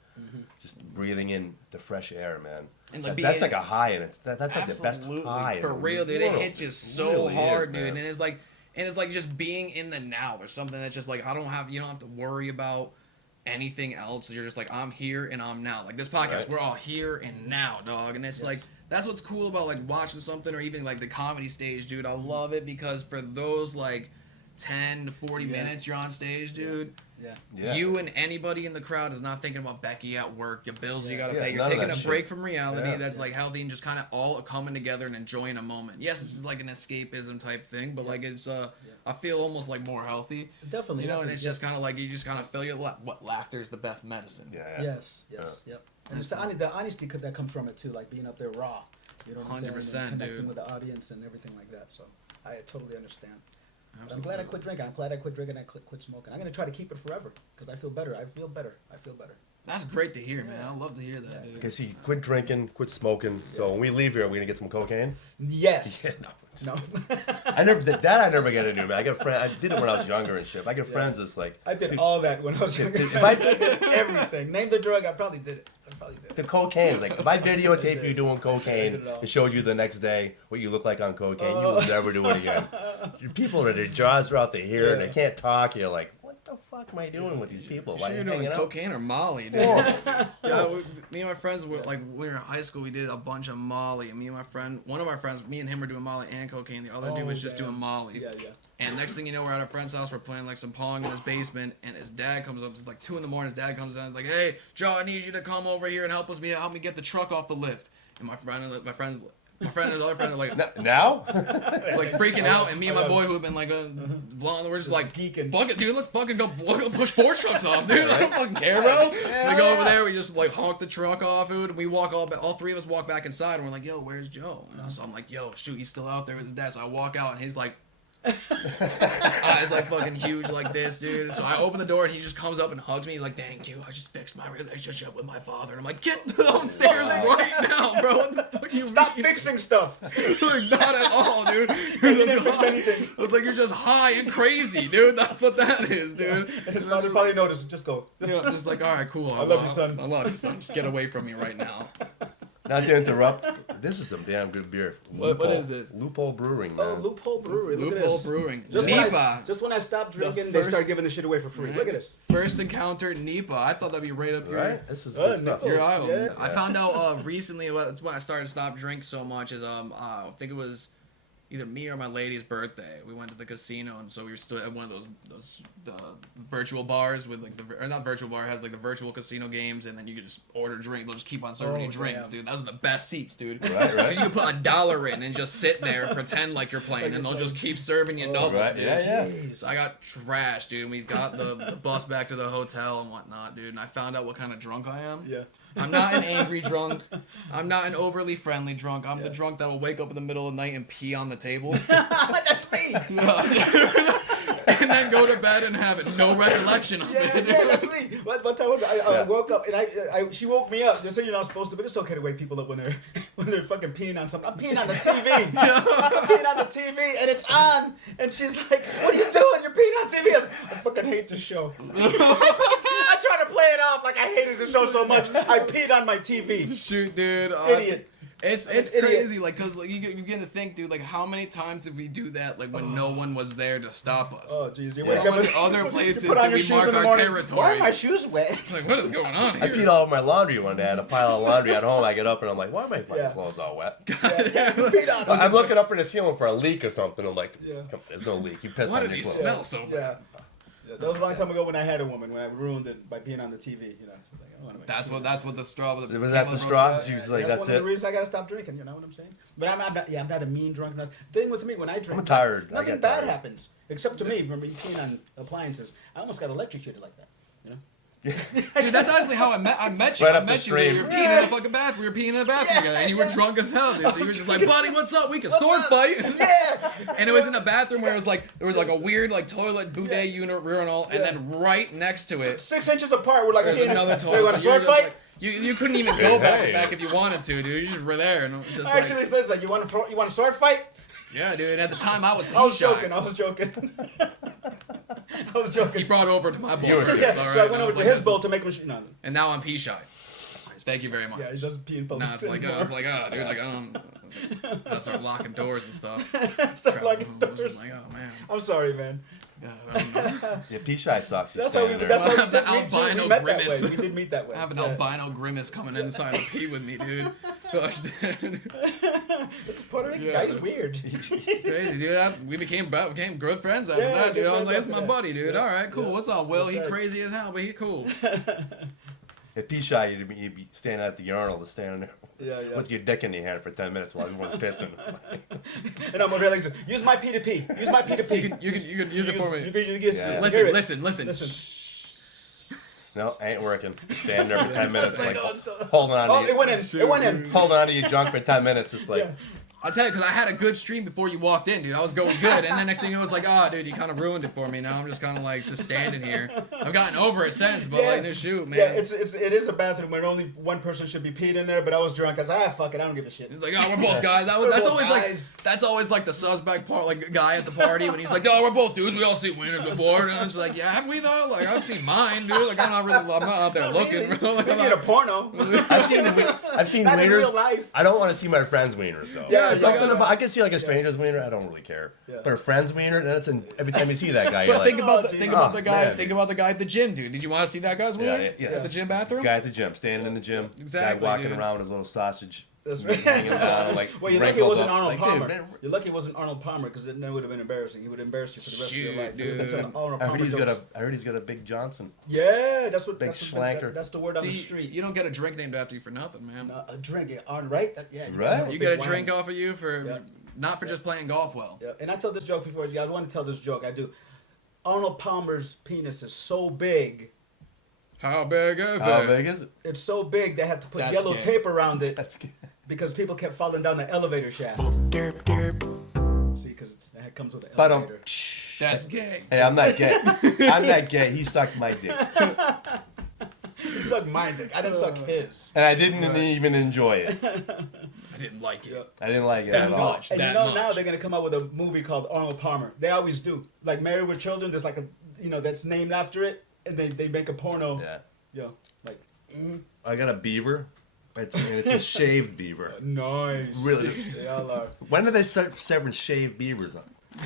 just breathing in the fresh air, man. And, like, That's being- like a high, and that's like the best high in For the real, dude. It world. hits you so Really hard, is, dude. man. And it's like just being in the now. There's something that's just like you don't have to worry about anything else. You're just like, I'm here and I'm now. Like this podcast, Right. we're all here and now, dog. And it's like that's what's cool about like watching something or even like the comedy stage, dude. I love it because for those like 10 to 40 Yeah. minutes you're on stage, dude. Yeah. Yeah. You and anybody in the crowd is not thinking about Becky at work, your bills you gotta Yeah, pay. You're none of taking that a shit. break from reality Yeah. that's like healthy and just kind of all coming together and enjoying a moment. Yes, this is like an escapism type thing, but like it's I feel almost like more healthy. Definitely. And definitely, it's yeah. just kind of like you just kind of feel your what laughter is the best medicine. Yeah. Yes. Yep. And it's the honesty that comes from it too, like being up there raw. You know what I'm saying? 100%, And connecting dude. with the audience and everything like that. So I totally understand. But I'm Absolutely. glad I quit drinking. I'm glad I quit drinking. I quit smoking. I'm gonna try to keep it forever because I feel better. I feel better. That's great to hear, man. I love to hear that, dude. Okay, so you quit drinking, quit smoking. So when we leave here, we're gonna get some cocaine. Yes. No. No. I never I never get into, man. I got a friend. I did it when I was younger and shit. But I got friends that's like I did dude, all that when I was younger. if I I- did everything. Name the drug. I probably did it. the cocaine. Like if I videotaped you doing I cocaine did it all. and showed you the next day what you look like on cocaine, you will never do it again. People that their jaws are out to here and they can't talk. You're like, what the fuck am I doing with these people? Why Sure, are you're you doing hanging out? cocaine or Molly, dude. Oh, Yeah, me and my friends were like when we were in high school. We did a bunch of Molly. And me and my friend, one of our friends, me and him were doing Molly and cocaine. The other dude was just doing Molly. Yeah. And next thing you know, we're at our friend's house. We're playing like some pong in his basement, and his dad comes up. It's like 2 a.m. His dad comes down. He's like, "Hey, Joe, I need you to come over here and help me get the truck off the lift." and my friend and his other friend are like Now? like freaking out, and me and my boy who have been like blonde, we're just like geeking. fuck it, dude, let's fucking go push 4 trucks off, dude. I don't fucking care, bro. So we go over there, we just like honk the truck off, dude, and we walk all 3 of us walk back inside, and we're like, yo, where's Joe? And so I'm like, yo, shoot, he's still out there with his dad. So I walk out, and he's like eyes like fucking huge like this, dude. So I open the door and he just comes up and hugs me. He's like, "Thank you. I just fixed my relationship with my father." And I'm like, "Get downstairs right now, bro. What the fuck you Stop mean?" fixing stuff. Like, not at all, dude. You You're didn't just fix high. anything. I was like, "You're just high and crazy, dude. That's what that is, dude." And his father probably noticed. Just go. You know, just like, all right, cool. I love you, son. I love you, son. Just get away from me right now. Not to interrupt, this is some damn good beer. What is this? Loophole Brewing, man. Oh, Loophole Brewery. Look at Loophole this. Brewing. Just Nipa. when I stopped drinking, they first- started giving this shit away for free. Right. Look at this. First encounter Nipa. I thought that'd be right up your Right? This is good stuff. Nipples. Your idol. Yeah. I found out recently that's when I started to stop drink so much is I think it was either me or my lady's birthday. We went to the casino, and so we were still at one of those the virtual bars with like or not virtual bar, it has like the virtual casino games, and then you could just order drink. They'll just keep on serving you drinks, damn. dude. Those are the best seats, dude. Right. Because you can put $1 in and just sit there, pretend like you're playing, and they'll just keep serving you doubles, Right, dude. yeah. Jeez. So I got trashed, dude. And we got the bus back to the hotel and whatnot, dude. And I found out what kind of drunk I am. Yeah. I'm not an angry drunk. I'm not an overly friendly drunk. I'm the drunk that will wake up in the middle of the night and pee on the table. That's me. And then go to bed and have no recollection of Yeah, it. yeah, that's me. One time I woke up and she woke me up. Just so you're not supposed to, but it's okay to wake people up when they're fucking peeing on something. I'm peeing on the TV. I'm peeing on the TV and it's on. And she's like, "What are you doing? You're peeing on TV." I fucking hate the show. I try to play it off like I hated the show so much. I peed on my TV. Shoot, dude. Idiot. It's an idiot. crazy, like, cause like, you get to think, dude, like, how many times did we do that, like, when no one was there to stop us? Oh jeez, you Yeah. wake How up many and other you places put on did your we shoes mark in the our morning. territory? Why are my shoes wet? It's like, what is going on I here? peed all over my laundry one day. I had a pile of laundry at home. I get up and I'm like, why are my fucking Yeah. clothes all wet? Yeah, you peed on them. I'm looking up in the ceiling for a leak or something. I'm like, Yeah. come, there's no leak. You pissed Why on do your these clothes. smell so bad? Yeah. Yeah, that was a long time ago when I had a woman, when I ruined it by being on the TV, you know. So like, I don't wanna make That's what the straw was. Was that the straw? She was like, that's that's one of it. the reasons I gotta stop drinking. You know what I'm saying? But I'm not a mean drunk. The thing with me, when I drink, I'm tired. I Nothing get bad tired. happens, except to me from being peeing on appliances. I almost got electrocuted like that. You know? Dude, that's honestly how I met you. Right I up the met you. We stream. were peeing in the fucking bathroom. We were peeing in the bathroom together, and you were drunk as hell, dude. So you were just like, "Buddy, what's up? We can sword fight." Yeah. And it was in a bathroom where it was like there was like a weird like toilet bidet urinal, and then right next to it 6 inches apart. We're like, there's okay, another You toilet. want a So you're sword just fight? like- you couldn't even go Hey. back if you wanted to, dude. You just were there, and it was just I actually like, says like, you want a sword fight? yeah, dude. And at the time, I was I was pee shy. joking. I was joking. I was joking. He brought over to my bowl You were first, serious. all Yeah, right? so I And went was over to like, his bowl to make him. No. and now I'm pee shy. Thank you very much. Yeah, he doesn't pee in public. Nah, it's like I was like, dude, like I don't. I start locking doors and stuff. Stop locking I was doors. just like, oh man. I'm sorry, man. God, I don't know. Yeah, pee shy sucks. You're That's how we. standing there. That's how Well, we I have the did meet too. albino We met grimace. that way. We did meet that way. I have an Yeah. albino grimace coming inside to pee with me, dude. Gosh, dude. This Puerto Rican Yeah, guy is man. weird. Crazy, dude. We became good friends after Yeah, that, dude. good I was friends like, that's after my that. buddy, dude. Yeah. All right, cool. Yeah. What's up, Will? That's He right. crazy as hell, but he cool. If pee shy, you'd be standing at the urinal, just standing there Yeah, yeah. with your dick in your hand for 10 minutes while everyone's pissing. And I'm over there like, use my P to P. Use my P to P. You can use it for me. You can use Yeah. hear it. Listen. Listen. No, ain't working. Just standing there for 10 minutes, Like, like oh, it's still- holding on Oh, to it went in. It went in. holding on to your junk for 10 minutes, just like. Yeah. I'll tell you, because I had a good stream before you walked in, dude. I was going good, and then next thing you know, it was like, oh, dude, you kind of ruined it for me. Now I'm just kind of like just standing here. I've gotten over it since, but like, no shoot, man. Yeah, it is a bathroom where only one person should be peed in there, but I was drunk. I was like, fuck it, I don't give a shit. It's like, oh, we're both guys. We're That's both always guys. that's always like the suspect part, like guy at the party when he's like, oh, we're both dudes. We all see wieners before, and I'm just like, yeah, have we though? Like I've seen mine, dude. Like I'm not out there looking, Really? bro. Like, I'm Maybe in a not, porno. I've seen Not in wieners. real life. I don't want to see my friend's wieners though. Yeah, something yeah. about I can see like a stranger's wiener. I don't really care. Yeah. But a friend's wiener, then it's every time you see that guy, you're but like, think about Oh, think geez. about Oh, the guy. man. Think about the guy at the gym, dude. Did you want to see that guy's wiener yeah. at the gym bathroom? guy at the gym, standing in the gym, Exactly, guy walking dude. around with his little sausage That's right. hanging down, like, well, you're lucky it wrinkled wasn't up. Arnold Like, Palmer. dude, You're lucky it wasn't Arnold Palmer because then it would have been embarrassing. He would embarrass you for the rest of your Shoot, life. You would have been telling Arnold I Palmer heard jokes. I heard he's got a big Johnson. Yeah, that's what. Big that's schlanker. That's the word on the You, street. you don't get a drink named after you for nothing, man. A drink, yeah, right? Yeah, you Right. gotta have You big get a wine. drink off of you for Yeah. not for just playing golf well. Yeah, and I told this joke before. I want to tell this joke. I do. Arnold Palmer's penis is so big. How big is How it? big is it? It's so big they had to put That's yellow gay. tape around it That's good. because people kept falling down the elevator shaft. derp, derp. See, because it comes with an But elevator. That's gay. Hey, I'm not gay. I'm not gay. He sucked my dick, You sucked my dick. I didn't suck his. and I didn't even enjoy it. I didn't like it. Yeah. I didn't like it at all. much. And you That know much. now they're gonna come out with a movie called Arnold Palmer. They always do. Like Married with Children, there's like a that's named after it, and they make a porno. Yeah. Like I got a beaver. It's a shaved beaver. nice. Really? They all are. When did they start serving shaved beavers?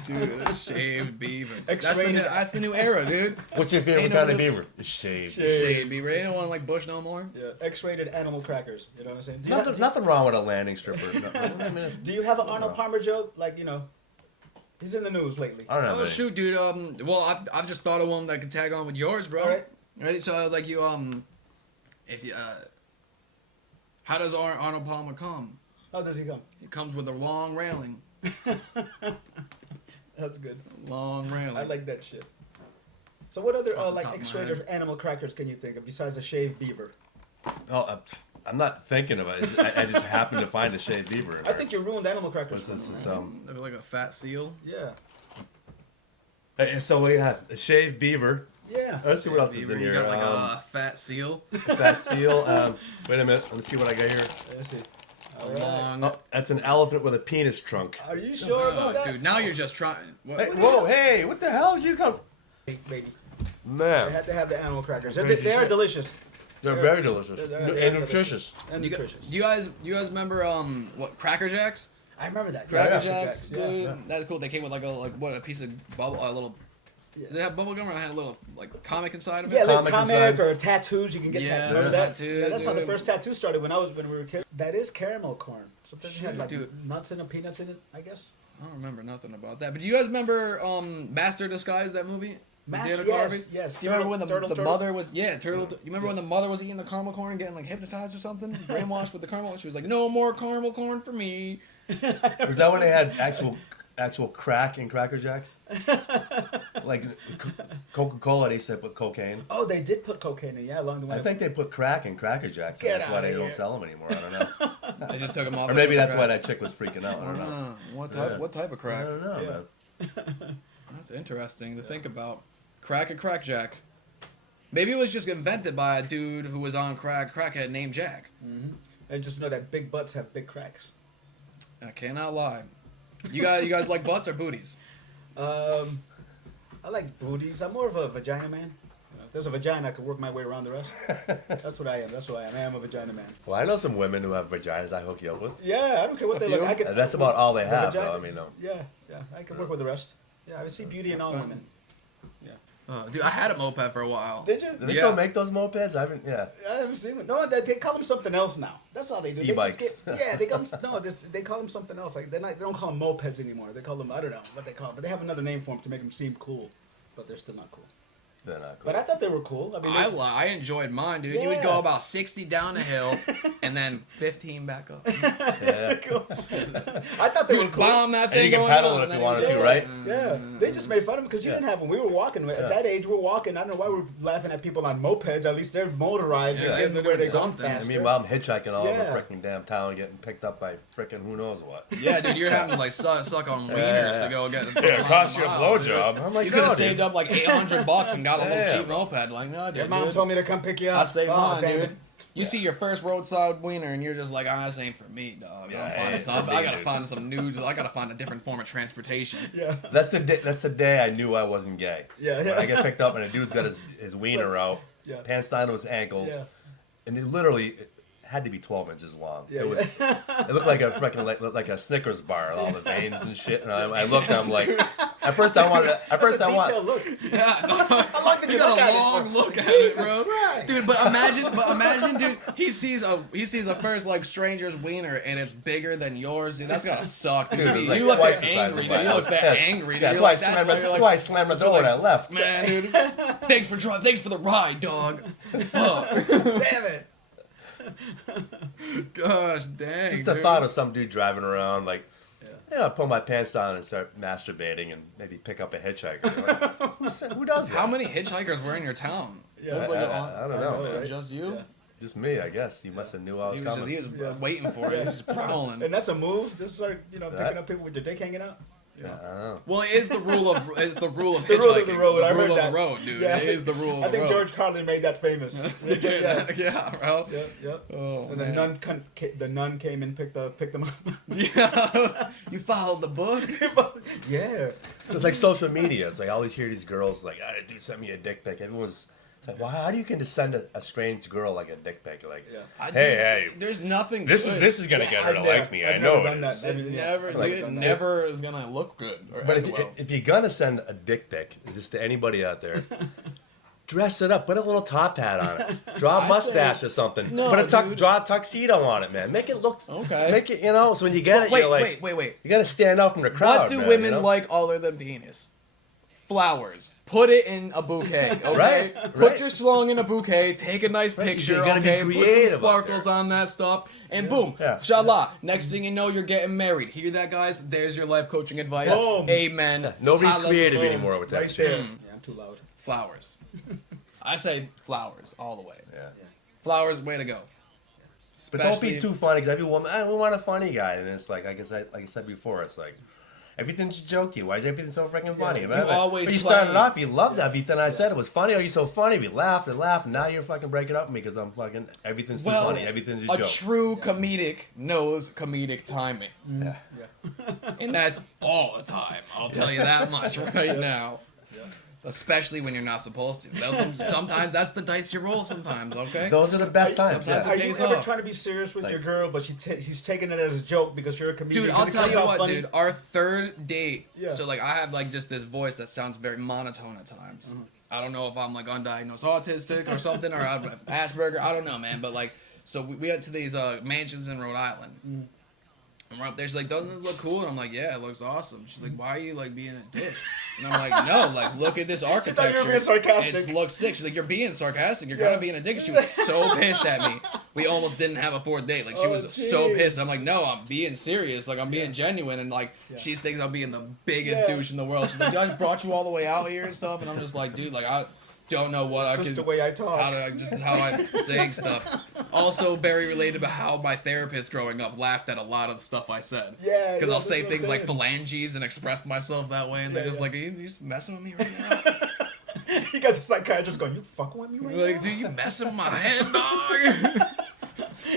Dude, a shaved beaver. X-rated. That's the new era, dude. What's your favorite Ain't kind no of real- beaver? It's shaved. Shaved beaver. Ain't no one like Bush no more. Yeah, X-rated animal crackers. You know what I'm saying? Do you, Nothing wrong with a landing stripper. No, I mean, do you have an Arnold Palmer joke? Like he's in the news lately. I don't know. Oh shoot, dude. Well, I've just thought of one that could tag on with yours, bro. All right. Ready? So like you if you how does Arnold Palmer come? How does he come? He comes with a long railing. That's good. Long railing. I like that shit. So what other Off the like top of my X-rated head. animal crackers can you think of besides a shaved beaver? Oh, I'm not thinking about it. I just happened to find a shaved beaver. In I there. think you ruined animal crackers. What's for this? me, Is, Like a fat seal. Yeah. so we have a shaved beaver. Yeah. Let's see what else is Beaver, in you here. got like a fat seal. Fat seal. Wait a minute. Let me see what I got here. Let's see. A All right. long. Oh, that's an elephant with a penis trunk. Are you sure Oh, about that? dude, now you're just trying. What? Hey, whoa, hey, what the hell did you come? Baby. They Man, had to have the animal crackers. Crazy They are shit. delicious. they're very delicious They're and nutritious. And You, nutritious. do you guys remember what Cracker Jacks? I remember that. Cracker yeah. Jacks, Yeah. dude. That's cool. They came with a piece of bubble, a little. Yeah. Did it have bubble gum or it had a little like comic inside of it? Yeah, like Comic comic inside. or tattoos. You can get Yeah, tattoos. Remember that? tattoo, Yeah, that's how the dude. first tattoo started when we were kids. That is caramel corn. Sometimes you had like Dude. nuts in it, peanuts in it, I guess. I don't remember nothing about that. But do you guys remember Master Disguise, that movie? With Master- Dana yes, Carvey? yes. Do you remember when Turtle, the turtle. mother was turtle? You remember when the mother was eating the caramel corn, getting like hypnotized or something, brainwashed with the caramel? She was like, "No more caramel corn for me." Was that when they had actual crack in Cracker Jacks? Like Coca-Cola, they said put cocaine. Oh, they did put cocaine in, yeah, along the way. I think they put crack in Cracker Jacks, and Get that's why outta they don't here. sell them anymore. I don't know. They just took them off. Or maybe that's why that chick was freaking out. I don't know. What type? Yeah. What type of I crack? don't know, Yeah. man. That's interesting to think about. Crack and Crack Jack. Maybe it was just invented by a dude who was on crackhead named Jack. And just know that big butts have big cracks. I cannot lie. You guys like butts or booties? I like booties. I'm more of a vagina man. You know, if there's a vagina, I could work my way around the rest. That's what I am. That's who I am. I am a vagina man. Well, I know some women who have vaginas I hook you up with. Yeah, I don't care what A they look. few? I could. That's about all they the have, vagina- though. I mean, no. Yeah, I can work with the rest. Yeah, I see beauty in That's all fine. women. Dude, I had a moped for a while. Did you? Do they Yeah. still make those mopeds? I haven't. Yeah. I haven't seen it. No, they call them something else now. That's all they do. E-bikes. They just get, yeah, they call them, no, they call them something else. Like they don't call them mopeds anymore. They call them, I don't know what they call them, but they have another name for them to make them seem cool. But they're still not cool. They're not cool. But I thought they were cool. I mean, I enjoyed mine, dude. You would Yeah. go about 60 down the hill and then 15 back up. Yeah. cool. I thought they were You'd cool. bomb that And thing you can going pedal on, it if and you then wanted to, Yeah. right? Yeah, they just made fun of them because you Yeah. didn't have them. We were walking at that age. We're walking. I don't know why we're laughing at people on mopeds. At least they're motorized. Yeah, and getting they're where doing they're going something. I faster. mean, while I'm hitchhiking all Yeah. over freaking damn town, getting picked up by freaking who knows what. Yeah, dude, you're having to like suck on wieners to go get. Yeah, it cost you a mile, blowjob. dude. I'm like, You could no, have saved dude. up like $800 and got a little Yeah, cheap bro. moped. Like, no, Your dude. mom told me to come pick you up. I saved mine, damn dude. it. You see your first roadside wiener and you're just like, this ain't for me, dog. Yeah, I'm it finding ain't stuff. for I me, gotta dude. find some news. I gotta find a different form of transportation. Yeah. That's the day I knew I wasn't gay. Yeah, When yeah. I get picked up and a dude's got his wiener out, Yeah. pants down to his ankles, Yeah. and he literally had to be 12 inches long. Yeah, It was. It looked like a freaking like a Snickers bar, with all the veins and shit. And I looked, and I'm like, at first I wanted. At first That's a I want. detailed look. Yeah, no. How long did you got look a at long it for? look at Jesus it, bro. Christ. Dude, but imagine, dude. He sees a first like stranger's wiener, and it's bigger than yours, dude. That's gotta suck, dude. Dude, it was like you look twice that the size angry, of dude. mine. You look that Yes. angry, dude. Yeah, You're that's why I like, slammed. why you're That's like, why I slammed the door when I left. man, dude. Thanks for the ride, dog. Fuck. Damn it. Gosh, dang. Just the dude. thought of some dude driving around like, yeah, I'll pull my pants down and start masturbating and maybe pick up a hitchhiker. Like, who does that? How many hitchhikers were in your town? Yeah. That's like I don't know, man. right? Just you? Yeah. Just me, I guess. You must have knew I was coming. He was Yeah. waiting for you. He was prowling. And that's a move. Just start, picking That- up people with your dick hanging out. Yeah, I don't know. Well, it is the rule of hitchhiking. The rule of the road. The I rule heard of that. the road, dude. Yeah. It is the rule of I the think road. George Carlin made that famous. Yeah. Yeah, bro. Yep. Oh, And man. the nun came and picked them up. Yeah. You followed the book? Yeah. It's like social media. It's like I always hear these girls like, dude, send me a dick pic. Everyone's it's like, well, how do you can just send a strange girl like a dick pic? Like, Yeah. hey, There's nothing this good. is gonna get her to like me. I I've know never it done that. is. I mean, yeah, Never, I've dude, done that. never is gonna look good or But end well. if you're gonna send a dick pic, just to anybody out there, dress it up. Put a little top hat on it. Draw a I mustache say- or something. No, dude. Draw a tuxedo on it, man. Make it look. Okay. Make it, so when you get it, Wait, you're like, wait. you gotta stand out from the crowd. What do man, women like other than penis? Flowers. Put it in a bouquet, okay? Right, Put right. your schlong in a bouquet, take a nice Right, picture, you gotta be okay? Put creative some out sparkles there. on that stuff, and boom, Yeah. inshallah. Next thing you know, you're getting married. Hear that, guys? There's your life coaching advice. Boom. Amen. Nobody's Hallelujah. creative anymore with that Right shit. there. Yeah, I'm too loud. Flowers. I say flowers all the way. Yeah. Flowers, way to go. But don't Especially- be too funny, because every woman, we want a funny guy, and it's like I said before, it's like everything's jokey. Why is everything so freaking funny? man? always But you started play- off, you loved everything I said. It was funny. Are you so funny? We laughed and laughed, and now you're fucking breaking up with me because I'm fucking everything's too Well, funny. Everything's a a joke. true comedic knows comedic timing. Yeah. And that's all the time. I'll tell you that much right now. Especially when you're not supposed to. Sometimes that's the dice you roll sometimes, okay? Those are the best times. sometimes Yeah. Are you pays ever off. trying to be serious with Like- your girl, but she's taking it as a joke because you're a comedian? Dude, 'cause I'll it tell comes you out what, funny? dude. Our third date, Yeah. so like I have like just this voice that sounds very monotone at times. I don't know if I'm like undiagnosed autistic or something, or I have Asperger. I don't know, man. But like, so we went to these mansions in Rhode Island. And we're up there. She's like, doesn't it look cool? And I'm like, yeah, it looks awesome. She's like, why are you like being a dick? And I'm like, no, like look at this thought you were architecture. being sarcastic. It looks sick. She's like, you're being sarcastic. You're Yeah. kind of being a dick. And she was so pissed at me. We almost didn't have a fourth date. Like she Oh, was so jeez. pissed. I'm like, no, I'm being serious. Like I'm being genuine. And like she thinks I'm being the biggest Yeah. douche in the world. She's like, I just brought you all the way out here and stuff. And I'm just like, dude, like I don't know what I Just could. the way I talk. Just how I say stuff. Also, very related to how my therapist growing up laughed at a lot of the stuff I said. Yeah, Because yeah, I'll say that's what I'm things like saying. phalanges and express myself that way, and they're Yeah, just yeah. like, are you just messing with me right now? You got the psychiatrist going, you fucking with me right Like, now? dude, you messing with my head, dog?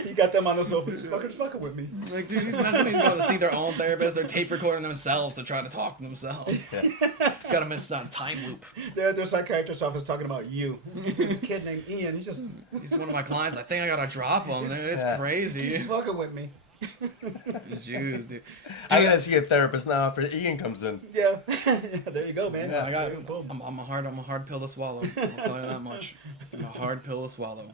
You got them on the sofa, just fucking with me. Like, dude, he's messing with me. He's going to see their own therapist. They're tape recording themselves to try to talk to themselves. Gotta miss that time loop. They're at their psychiatrist's office talking about you. This kid named Ian, he's just He's one of my clients. I think I gotta drop him. Dude, it's Yeah. crazy. he's fucking with me. Jeez, dude. I gotta see a therapist now after Ian comes in. Yeah. Yeah, there you go, man. Yeah, I got. Boom. I'm a hard pill to swallow. I'll tell you that much. I'm a hard pill to swallow.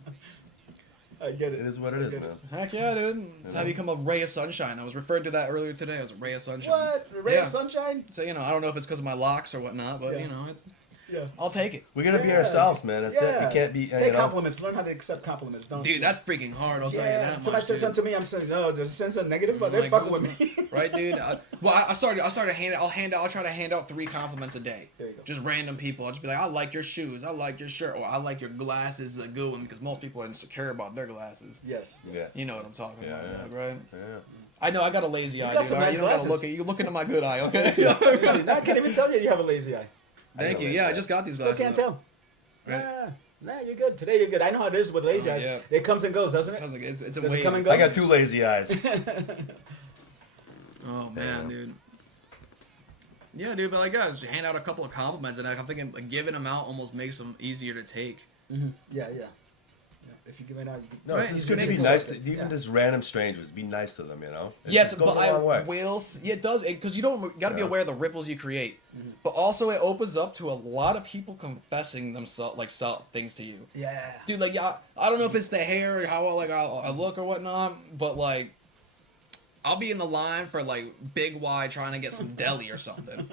I get it. It is what it I is, get man. Heck yeah, dude. It's how you become a ray of sunshine. I was referred to that earlier today. I was a ray of sunshine. What? Ray Yeah. of sunshine? So you know, I don't know if it's because of my locks or whatnot, but Yeah. you know, it's, Yeah. I'll take it. We gotta be Yeah. ourselves, man. That's it. Yeah. We can't be. Take compliments. Learn how to accept compliments. Don't. Dude, that's freaking hard. I'll tell you Yeah. that Somebody much. says Dude. something to me, I'm saying no. There's a sense of negative, but they're Like, fucking who's- with me. Right, dude. I started hand. I'll try to hand out 3 compliments a day. There you go. Just random people. I'll just be like, I like your shoes. I like your shirt. Or I like your glasses. A good one, because most people are insecure about their glasses. Yes. Yeah. You know what I'm talking Yeah, about, yeah. dog, right? Yeah. I know I got a lazy eye, got dude. some All right? nice You don't gotta glasses. look at you. Look into my good eye, okay? Yeah. Now I can't even tell you have a lazy eye. Thank got you. lazy Yeah, I eye. just got these Still glasses. can't tell. Right. Nah, you're good. Today you're good. I know how it is with lazy Oh, eyes. yeah. It comes and goes, doesn't I it? was like, it's a Does it wave. come and go? I got 2 lazy eyes. Oh man, dude. Yeah, dude, but like, guys, hand out a couple of compliments, and I'm thinking like, giving them out almost makes them easier to take. Yeah. if you give it out, you No, Right, it's just it's good to be ridiculous. nice to even just random strangers. Be nice to them, you know. Yes, just goes but a long way. yeah, it does, because you got to be Yeah. aware of the ripples you create. But also, it opens up to a lot of people confessing themselves, like, things to you. Yeah. Dude, like, yeah, I don't know if it's the hair or how I look or whatnot, but like, I'll be in the line for like Big Y trying to get some deli or something,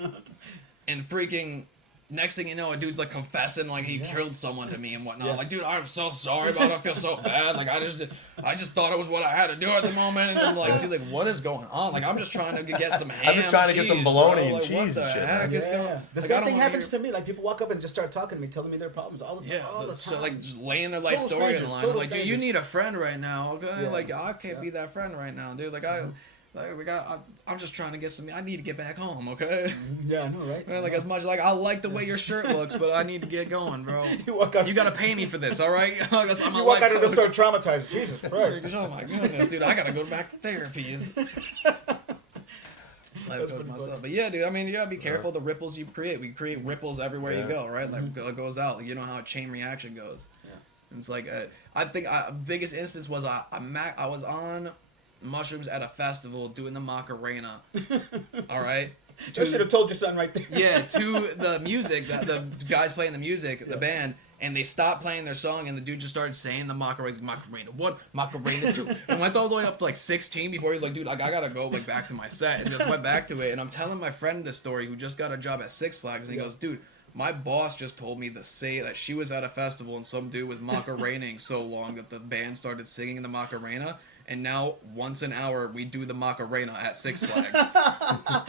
and freaking next thing you know, a dude's like confessing like he killed someone to me and whatnot. Yeah. Like, dude, I'm so sorry about it. I feel so bad. Like, I just thought it was what I had to do at the moment, and I'm like, dude, like, what is going on? Like, I'm just trying to get some ham. I'm just trying to get some cheese, bologna bro. and Like, cheese what and the shit, heck man. is going? The Like, I same don't thing wanna happens hear- to me. Like people walk up and just start talking to me, telling me their problems all the Yeah, all the so time. like just laying their life Total story on strangers, the line. total Like, dude, you strangers. need a friend right now, okay? Yeah. Like, I can't Yeah. be that friend right now, dude. Like, I'm just trying to get some. I need to get back home, okay? Yeah, I know, right? Man, like as much like I like the way your shirt looks, but I need to get going, bro. You walk out. You gotta pay me for this, all right? That's, I'm a You walk out life of the coach. store traumatized. Jesus Christ. Oh my goodness, dude! I gotta go back to therapy. Life coach pretty myself, funny. but yeah, dude. I mean, you gotta be careful the ripples you create. We create ripples everywhere you Yeah. go, right? Like it goes out. Like, you know how a chain reaction goes. Yeah. And it's like I think biggest instance was I was on mushrooms at a festival doing the Macarena. All right. I should have told you something right there. Yeah, to the music, the guys playing the music, the band, and they stopped playing their song, and the dude just started saying the Macarena, Macarena 1, Macarena 2, and went all the way up to like 16 before he was like, dude, like, I gotta go like back to my set, and just went back to it. And I'm telling my friend this story who just got a job at Six Flags, and he goes, dude, my boss just told me to say that she was at a festival and some dude was Macarenaing so long that the band started singing the Macarena. And now, once an hour, we do the Macarena at Six Flags.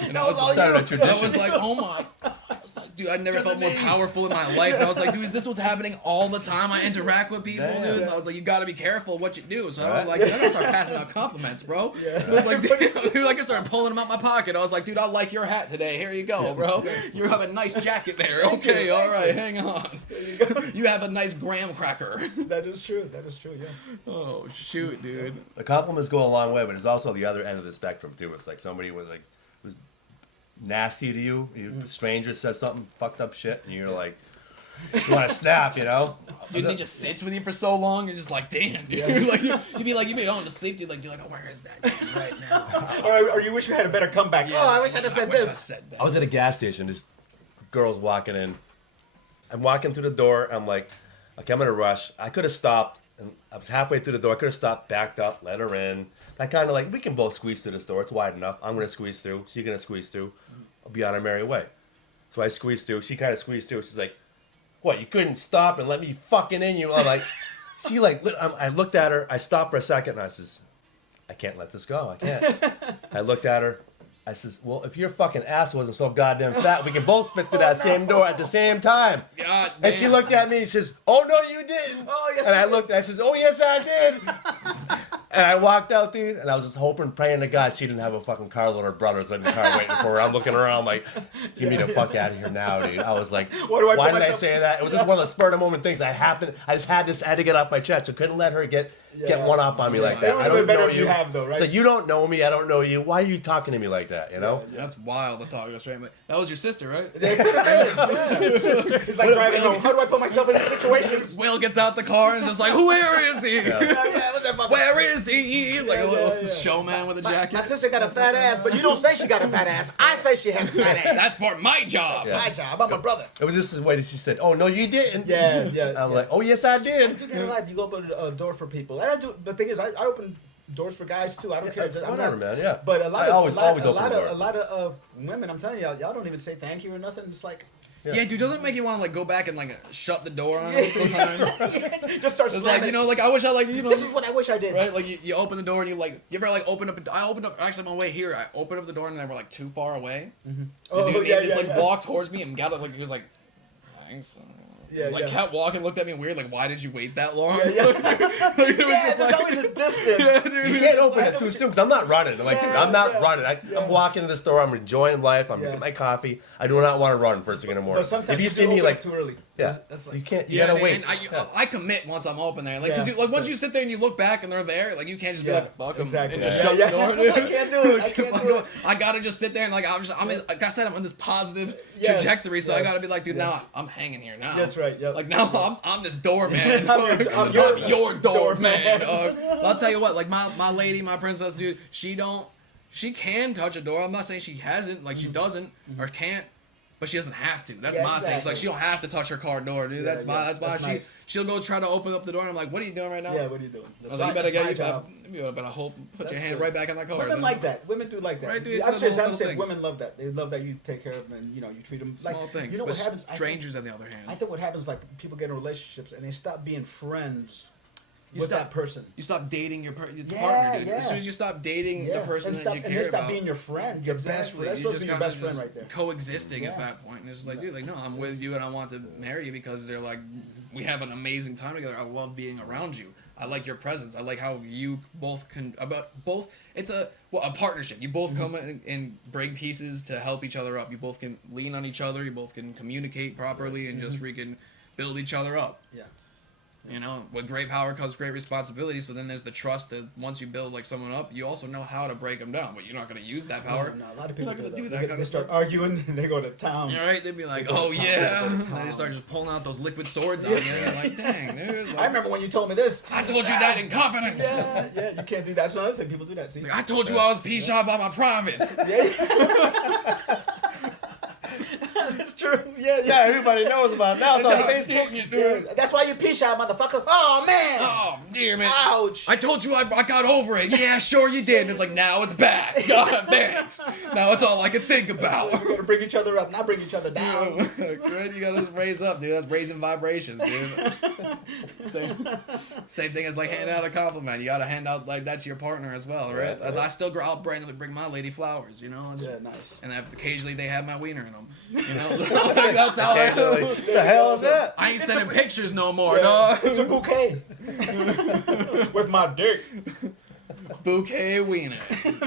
And I was all like, you. Started a I tradition. was like, oh my. I was like, dude, I never felt more powerful in my life. And I was like, dude, is this what's happening all the time? I interact with people, Yeah. dude. And I was like, you gotta be careful what you do. So I was Right. like, dude, I gotta start passing out compliments, bro. I was like, dude, like I started pulling them out my pocket. I was like, dude, I like your hat today. Here you go, bro. You have a nice jacket there. Okay, all right, hang on. You have a nice graham cracker. That is true. That is true. Yeah. Oh, shoot, dude. The compliments go a long way, but it's also the other end of the spectrum too. It's like somebody was nasty to you. A stranger says something fucked up shit, and you're like, you want to snap, you know? Dude, and he just sits with you for so long. You're just like, damn, dude. Like you'd be going to sleep, dude. Like, oh, where is that dude right now? Or you wish you had a better comeback. Yeah, Oh, I wish I'd have said wish I this. said that. I was at a gas station. This girl's walking in. I'm walking through the door. I'm like, okay, I'm in a rush. I could have stopped. And I was halfway through the door. I could have stopped, backed up, let her in. I kind of like, we can both squeeze through this door. It's wide enough. I'm going to squeeze through. She's going to squeeze through. I'll be on our merry way. So I squeezed through. She kind of squeezed through. She's like, what, you couldn't stop and let me fucking in you? I'm like, I looked at her. I stopped for a second and I says, I can't let this go. I can't. I looked at her. I says, well, if your fucking ass wasn't so goddamn fat, we can both fit through that same door at the same time. God And she damn. looked at me and says, oh, no, you didn't. Oh, yes, and you I did. looked, I says, oh, yes, I did. And I walked out, dude, and I was just hoping, praying to God she didn't have a fucking carload of brothers in the car waiting for her. I'm looking around like, get me the fuck out of here now, dude. I was like, What do I why put did I myself- say that? It was just one of the spur of the moment things. I just had to get off my chest. I couldn't let her get one up on me like It that. would've I don't been better know if you have, though, right? So you don't know me. I don't know you. Why are you talking to me like that? You know? That's wild to talk to a stranger. That was your sister, right? It's like driving home. How do I put myself in these situations? Will gets out the car and is just like, where is he? Yeah, what's that fucking- Where is he? Like a little yeah. showman with a My jacket. sister got a fat ass, but you don't say she got a fat ass. I say she has a fat ass. That's for my job. Yeah. My job. I'm a brother. It was just the way that she said, oh, no, you didn't. Yeah. I'm like, oh, yes, I did. You get a lot. You open a door for people. And I do. The thing is, I open doors for guys too. I don't care. I'm Whatever, not, man, yeah. But a lot I of always open the door. a lot of women. I'm telling y'all don't even say thank you or nothing. It's like Yeah, dude, doesn't it make you want to like go back and like shut the door on it sometimes? just start It's slamming. like, you know, like I wish I like, you know, This is what I wish I did. right? Like you open the door and you ever like open up. I opened up actually on my way here. I opened up the door and they were like too far away. Oh, The dude yeah, just like yeah. walked towards me and got it. Like he was like, thanks. He was like yeah. kept walking, looked at me weird. Like, why did you wait that long? Yeah, Like, it was Yeah, just there's like- always a distance. Yeah, dude. You can't open it too soon because I'm not running. I'm like, dude, I'm not running. I'm walking to the store. I'm enjoying life. I'm getting my coffee. I do not want to run first thing in the morning. But sometimes if you do see me open like, it too early. yeah, That's you like, can't. You Yeah, gotta and wait. I commit once I'm open there, like, cause Yeah. like once you sit there and you look back and they're there, like you can't just be Yeah, like fuck them exactly. and just Yeah, shut yeah. the door, dude. I can't do it. I can't do it. I gotta just sit there and like like I said, I'm in this positive Yes, trajectory. So I yes, gotta be like, dude, yes. now I'm hanging here now. That's right. Yep. Like now I'm this doorman. I'm your doorman. doorman. I'll tell you what, like my lady, my princess, dude, she can touch a door. I'm not saying she hasn't, like she doesn't or can't, but she doesn't have to. That's Yeah, my thing. It's exactly. like she don't have to touch her car door, dude. Yeah, That's why nice. she'll go try to open up the door and I'm like, what are you doing right now? Yeah, what are you doing? I was like, you better job. you better put your hand good. right back in that car. Women like that. Women do like that. Right, dude, it's I'm those sure little saying things. women love that. They love that you take care of them and you treat them like Small things. You know but what happens? strangers, on the other hand. I think what happens like people get in relationships and they stop being friends You with stop- that person. You stop dating your partner, dude. Yeah. As soon as you stop dating the person and that stop, you and care they stop about, being your friend. Your best friend. That's supposed to be your best friend right there. Coexisting at Yeah. that point, and it's just like, dude, like, no, I'm with you, and I want to marry you because they're like, we have an amazing time together. I love being around you. I like your presence. I like how you both can It's a partnership. You both come in and bring pieces to help each other up. You both can lean on each other. You both can communicate properly and just freaking build each other up. Yeah. You know, with great power comes great responsibility. So then there's the trust that once you build like someone up, you also know how to break them down. But you're not going to use that power. No, a lot of people You're not do gonna that. do that They start arguing and they go to town. You're right. They'd be like, They go "Oh to town. yeah," They go to and they town. start just pulling out those liquid swords on you. And you're like, "Dang, dude!" Like, I remember when you told me this. I told you that in confidence. Yeah, you can't do that. That's another thing. People do that. See? Like, I told you I was pee shy about my privates. That's true. Yeah. Yeah, everybody knows about it. Now it's on Facebook. Yeah. That's why you pee shy, motherfucker. Oh man. Oh dear man. Ouch. I told you I got over it. Yeah, sure you did. And it's like now it's back. God, thanks. Now it's all I can think about. We gotta bring each other up, not bring each other down. Good, you gotta just raise up, dude. That's raising vibrations, dude. Same thing as like handing out a compliment. You gotta hand out like that to your partner as well, right? As I still I'll bring my lady flowers, you know. Yeah, nice. And occasionally they have my wiener in them. You know, like, that's how I do. What the hell is that? I ain't sending pictures no more, Yeah, dog. it's a bouquet with my dick. Bouquet wieners.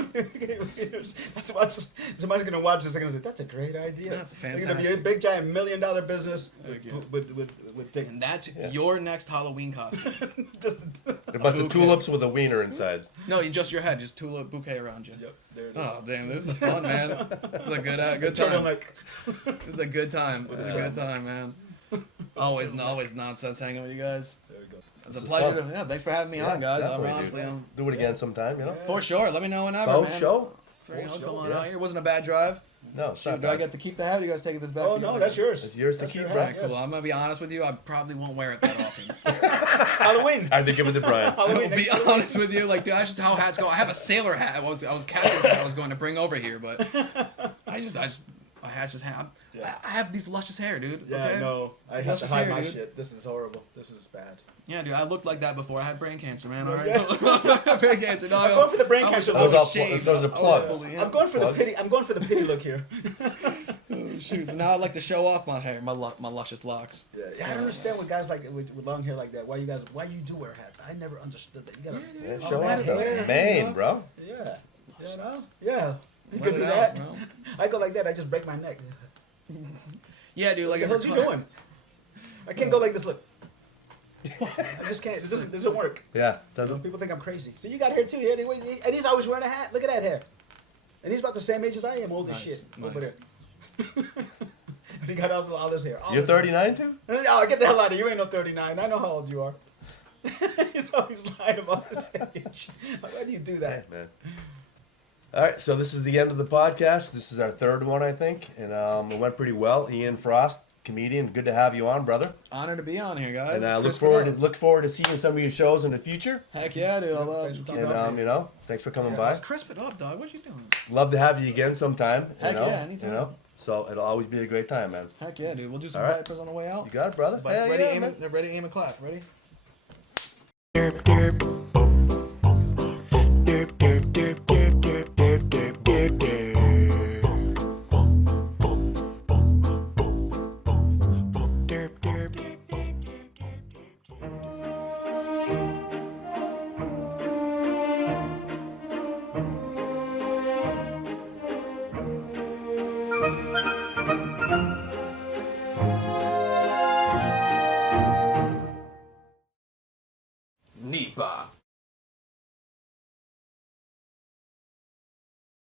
Somebody's gonna watch this and gonna say, "That's a great idea." That's It's gonna be a fantastic. big giant $1 million business Heck yeah. with dick. And that's your next Halloween costume. Just A bunch of bouquet. tulips with a wiener inside. No, just your head, just tulip bouquet around you. yep, there it is. Oh damn, this is fun, man. It's a good time. Turtleneck. It's a good time. It's a good time, man. Always nonsense hanging with you guys. There we go. It's a This is pleasure. fun. Yeah, thanks for having me on, guys. I'm definitely, honestly, dude. Do it again sometime, you know? for sure. Let me know whenever, Oh, man. show? You know, Full come show, on yeah. out here. It wasn't a bad drive. No, it's Shoot, not do I bad. get to keep the hat? Or you guys taking this back? Oh for you? no, that's yours. It's yours to That's keep, your bro. hat, Cool. yes. I'm gonna be honest with you. I probably won't wear it that often. Halloween. I have to give it to Brian. I'll Halloween. be next Halloween. honest with you. Like, dude, that's just how hats go. I have a sailor hat. I was captain's hat I was going to bring over here, but my hat's just hat. Yeah. I have these luscious hair, dude. Yeah, okay? no, I have Let's to just hide hear it, my dude. shit. This is horrible. This is bad. Yeah, dude. I looked like that before. I had brain cancer, man. All right. Yeah. Brain cancer. No, I'm going for the brain I was- cancer I look. was Those are shaved. those are I was plugs. fully- yeah. I'm going for the Plugs. pity. I'm going for the pity look here. Oh, shoot. So now I like to show off my hair, my luscious locks. Yeah, I don't understand with guys like with long hair like that. Why you do wear hats? I never understood that. You gotta. Yeah, Oh, show that off hair, the mane, bro. Yeah. You know? Yeah. You Let could do it that. out, bro. I go like that. I just break my neck. Yeah, dude. Like What the hell's every he time- doing? I can't go like this. Look. I just can't. This doesn't work. Yeah, You know, doesn't. people think I'm crazy. So you got hair too. And he's always wearing a hat. Look at that hair. And he's about the same age as I am. Old as Nice, shit. nice. Over there. And he got all this hair. All You're this hair. 39 too? Oh, get the hell out of here. You ain't no 39. I know how old you are. He's always lying about his age. Why do you do that? Man. All right, so this is the end of the podcast. This is our third one, I think, and it went pretty well. Ian Frost, comedian, good to have you on, brother. Honor to be on here, guys. And look Crisp it forward up. to seeing some of your shows in the future. Heck yeah, dude. I love. Thanks for coming And out. you know, thanks for coming by. Just crisp it up, dog. What you doing? Love to have you again sometime. Heck you know, yeah, anytime. You know, so it'll always be a great time, man. Heck yeah, dude. We'll do some All right. pipers on the way out. You got it, brother. But Hell ready, yeah, aim, man. ready, aim, and clap. Ready? Derp, derp.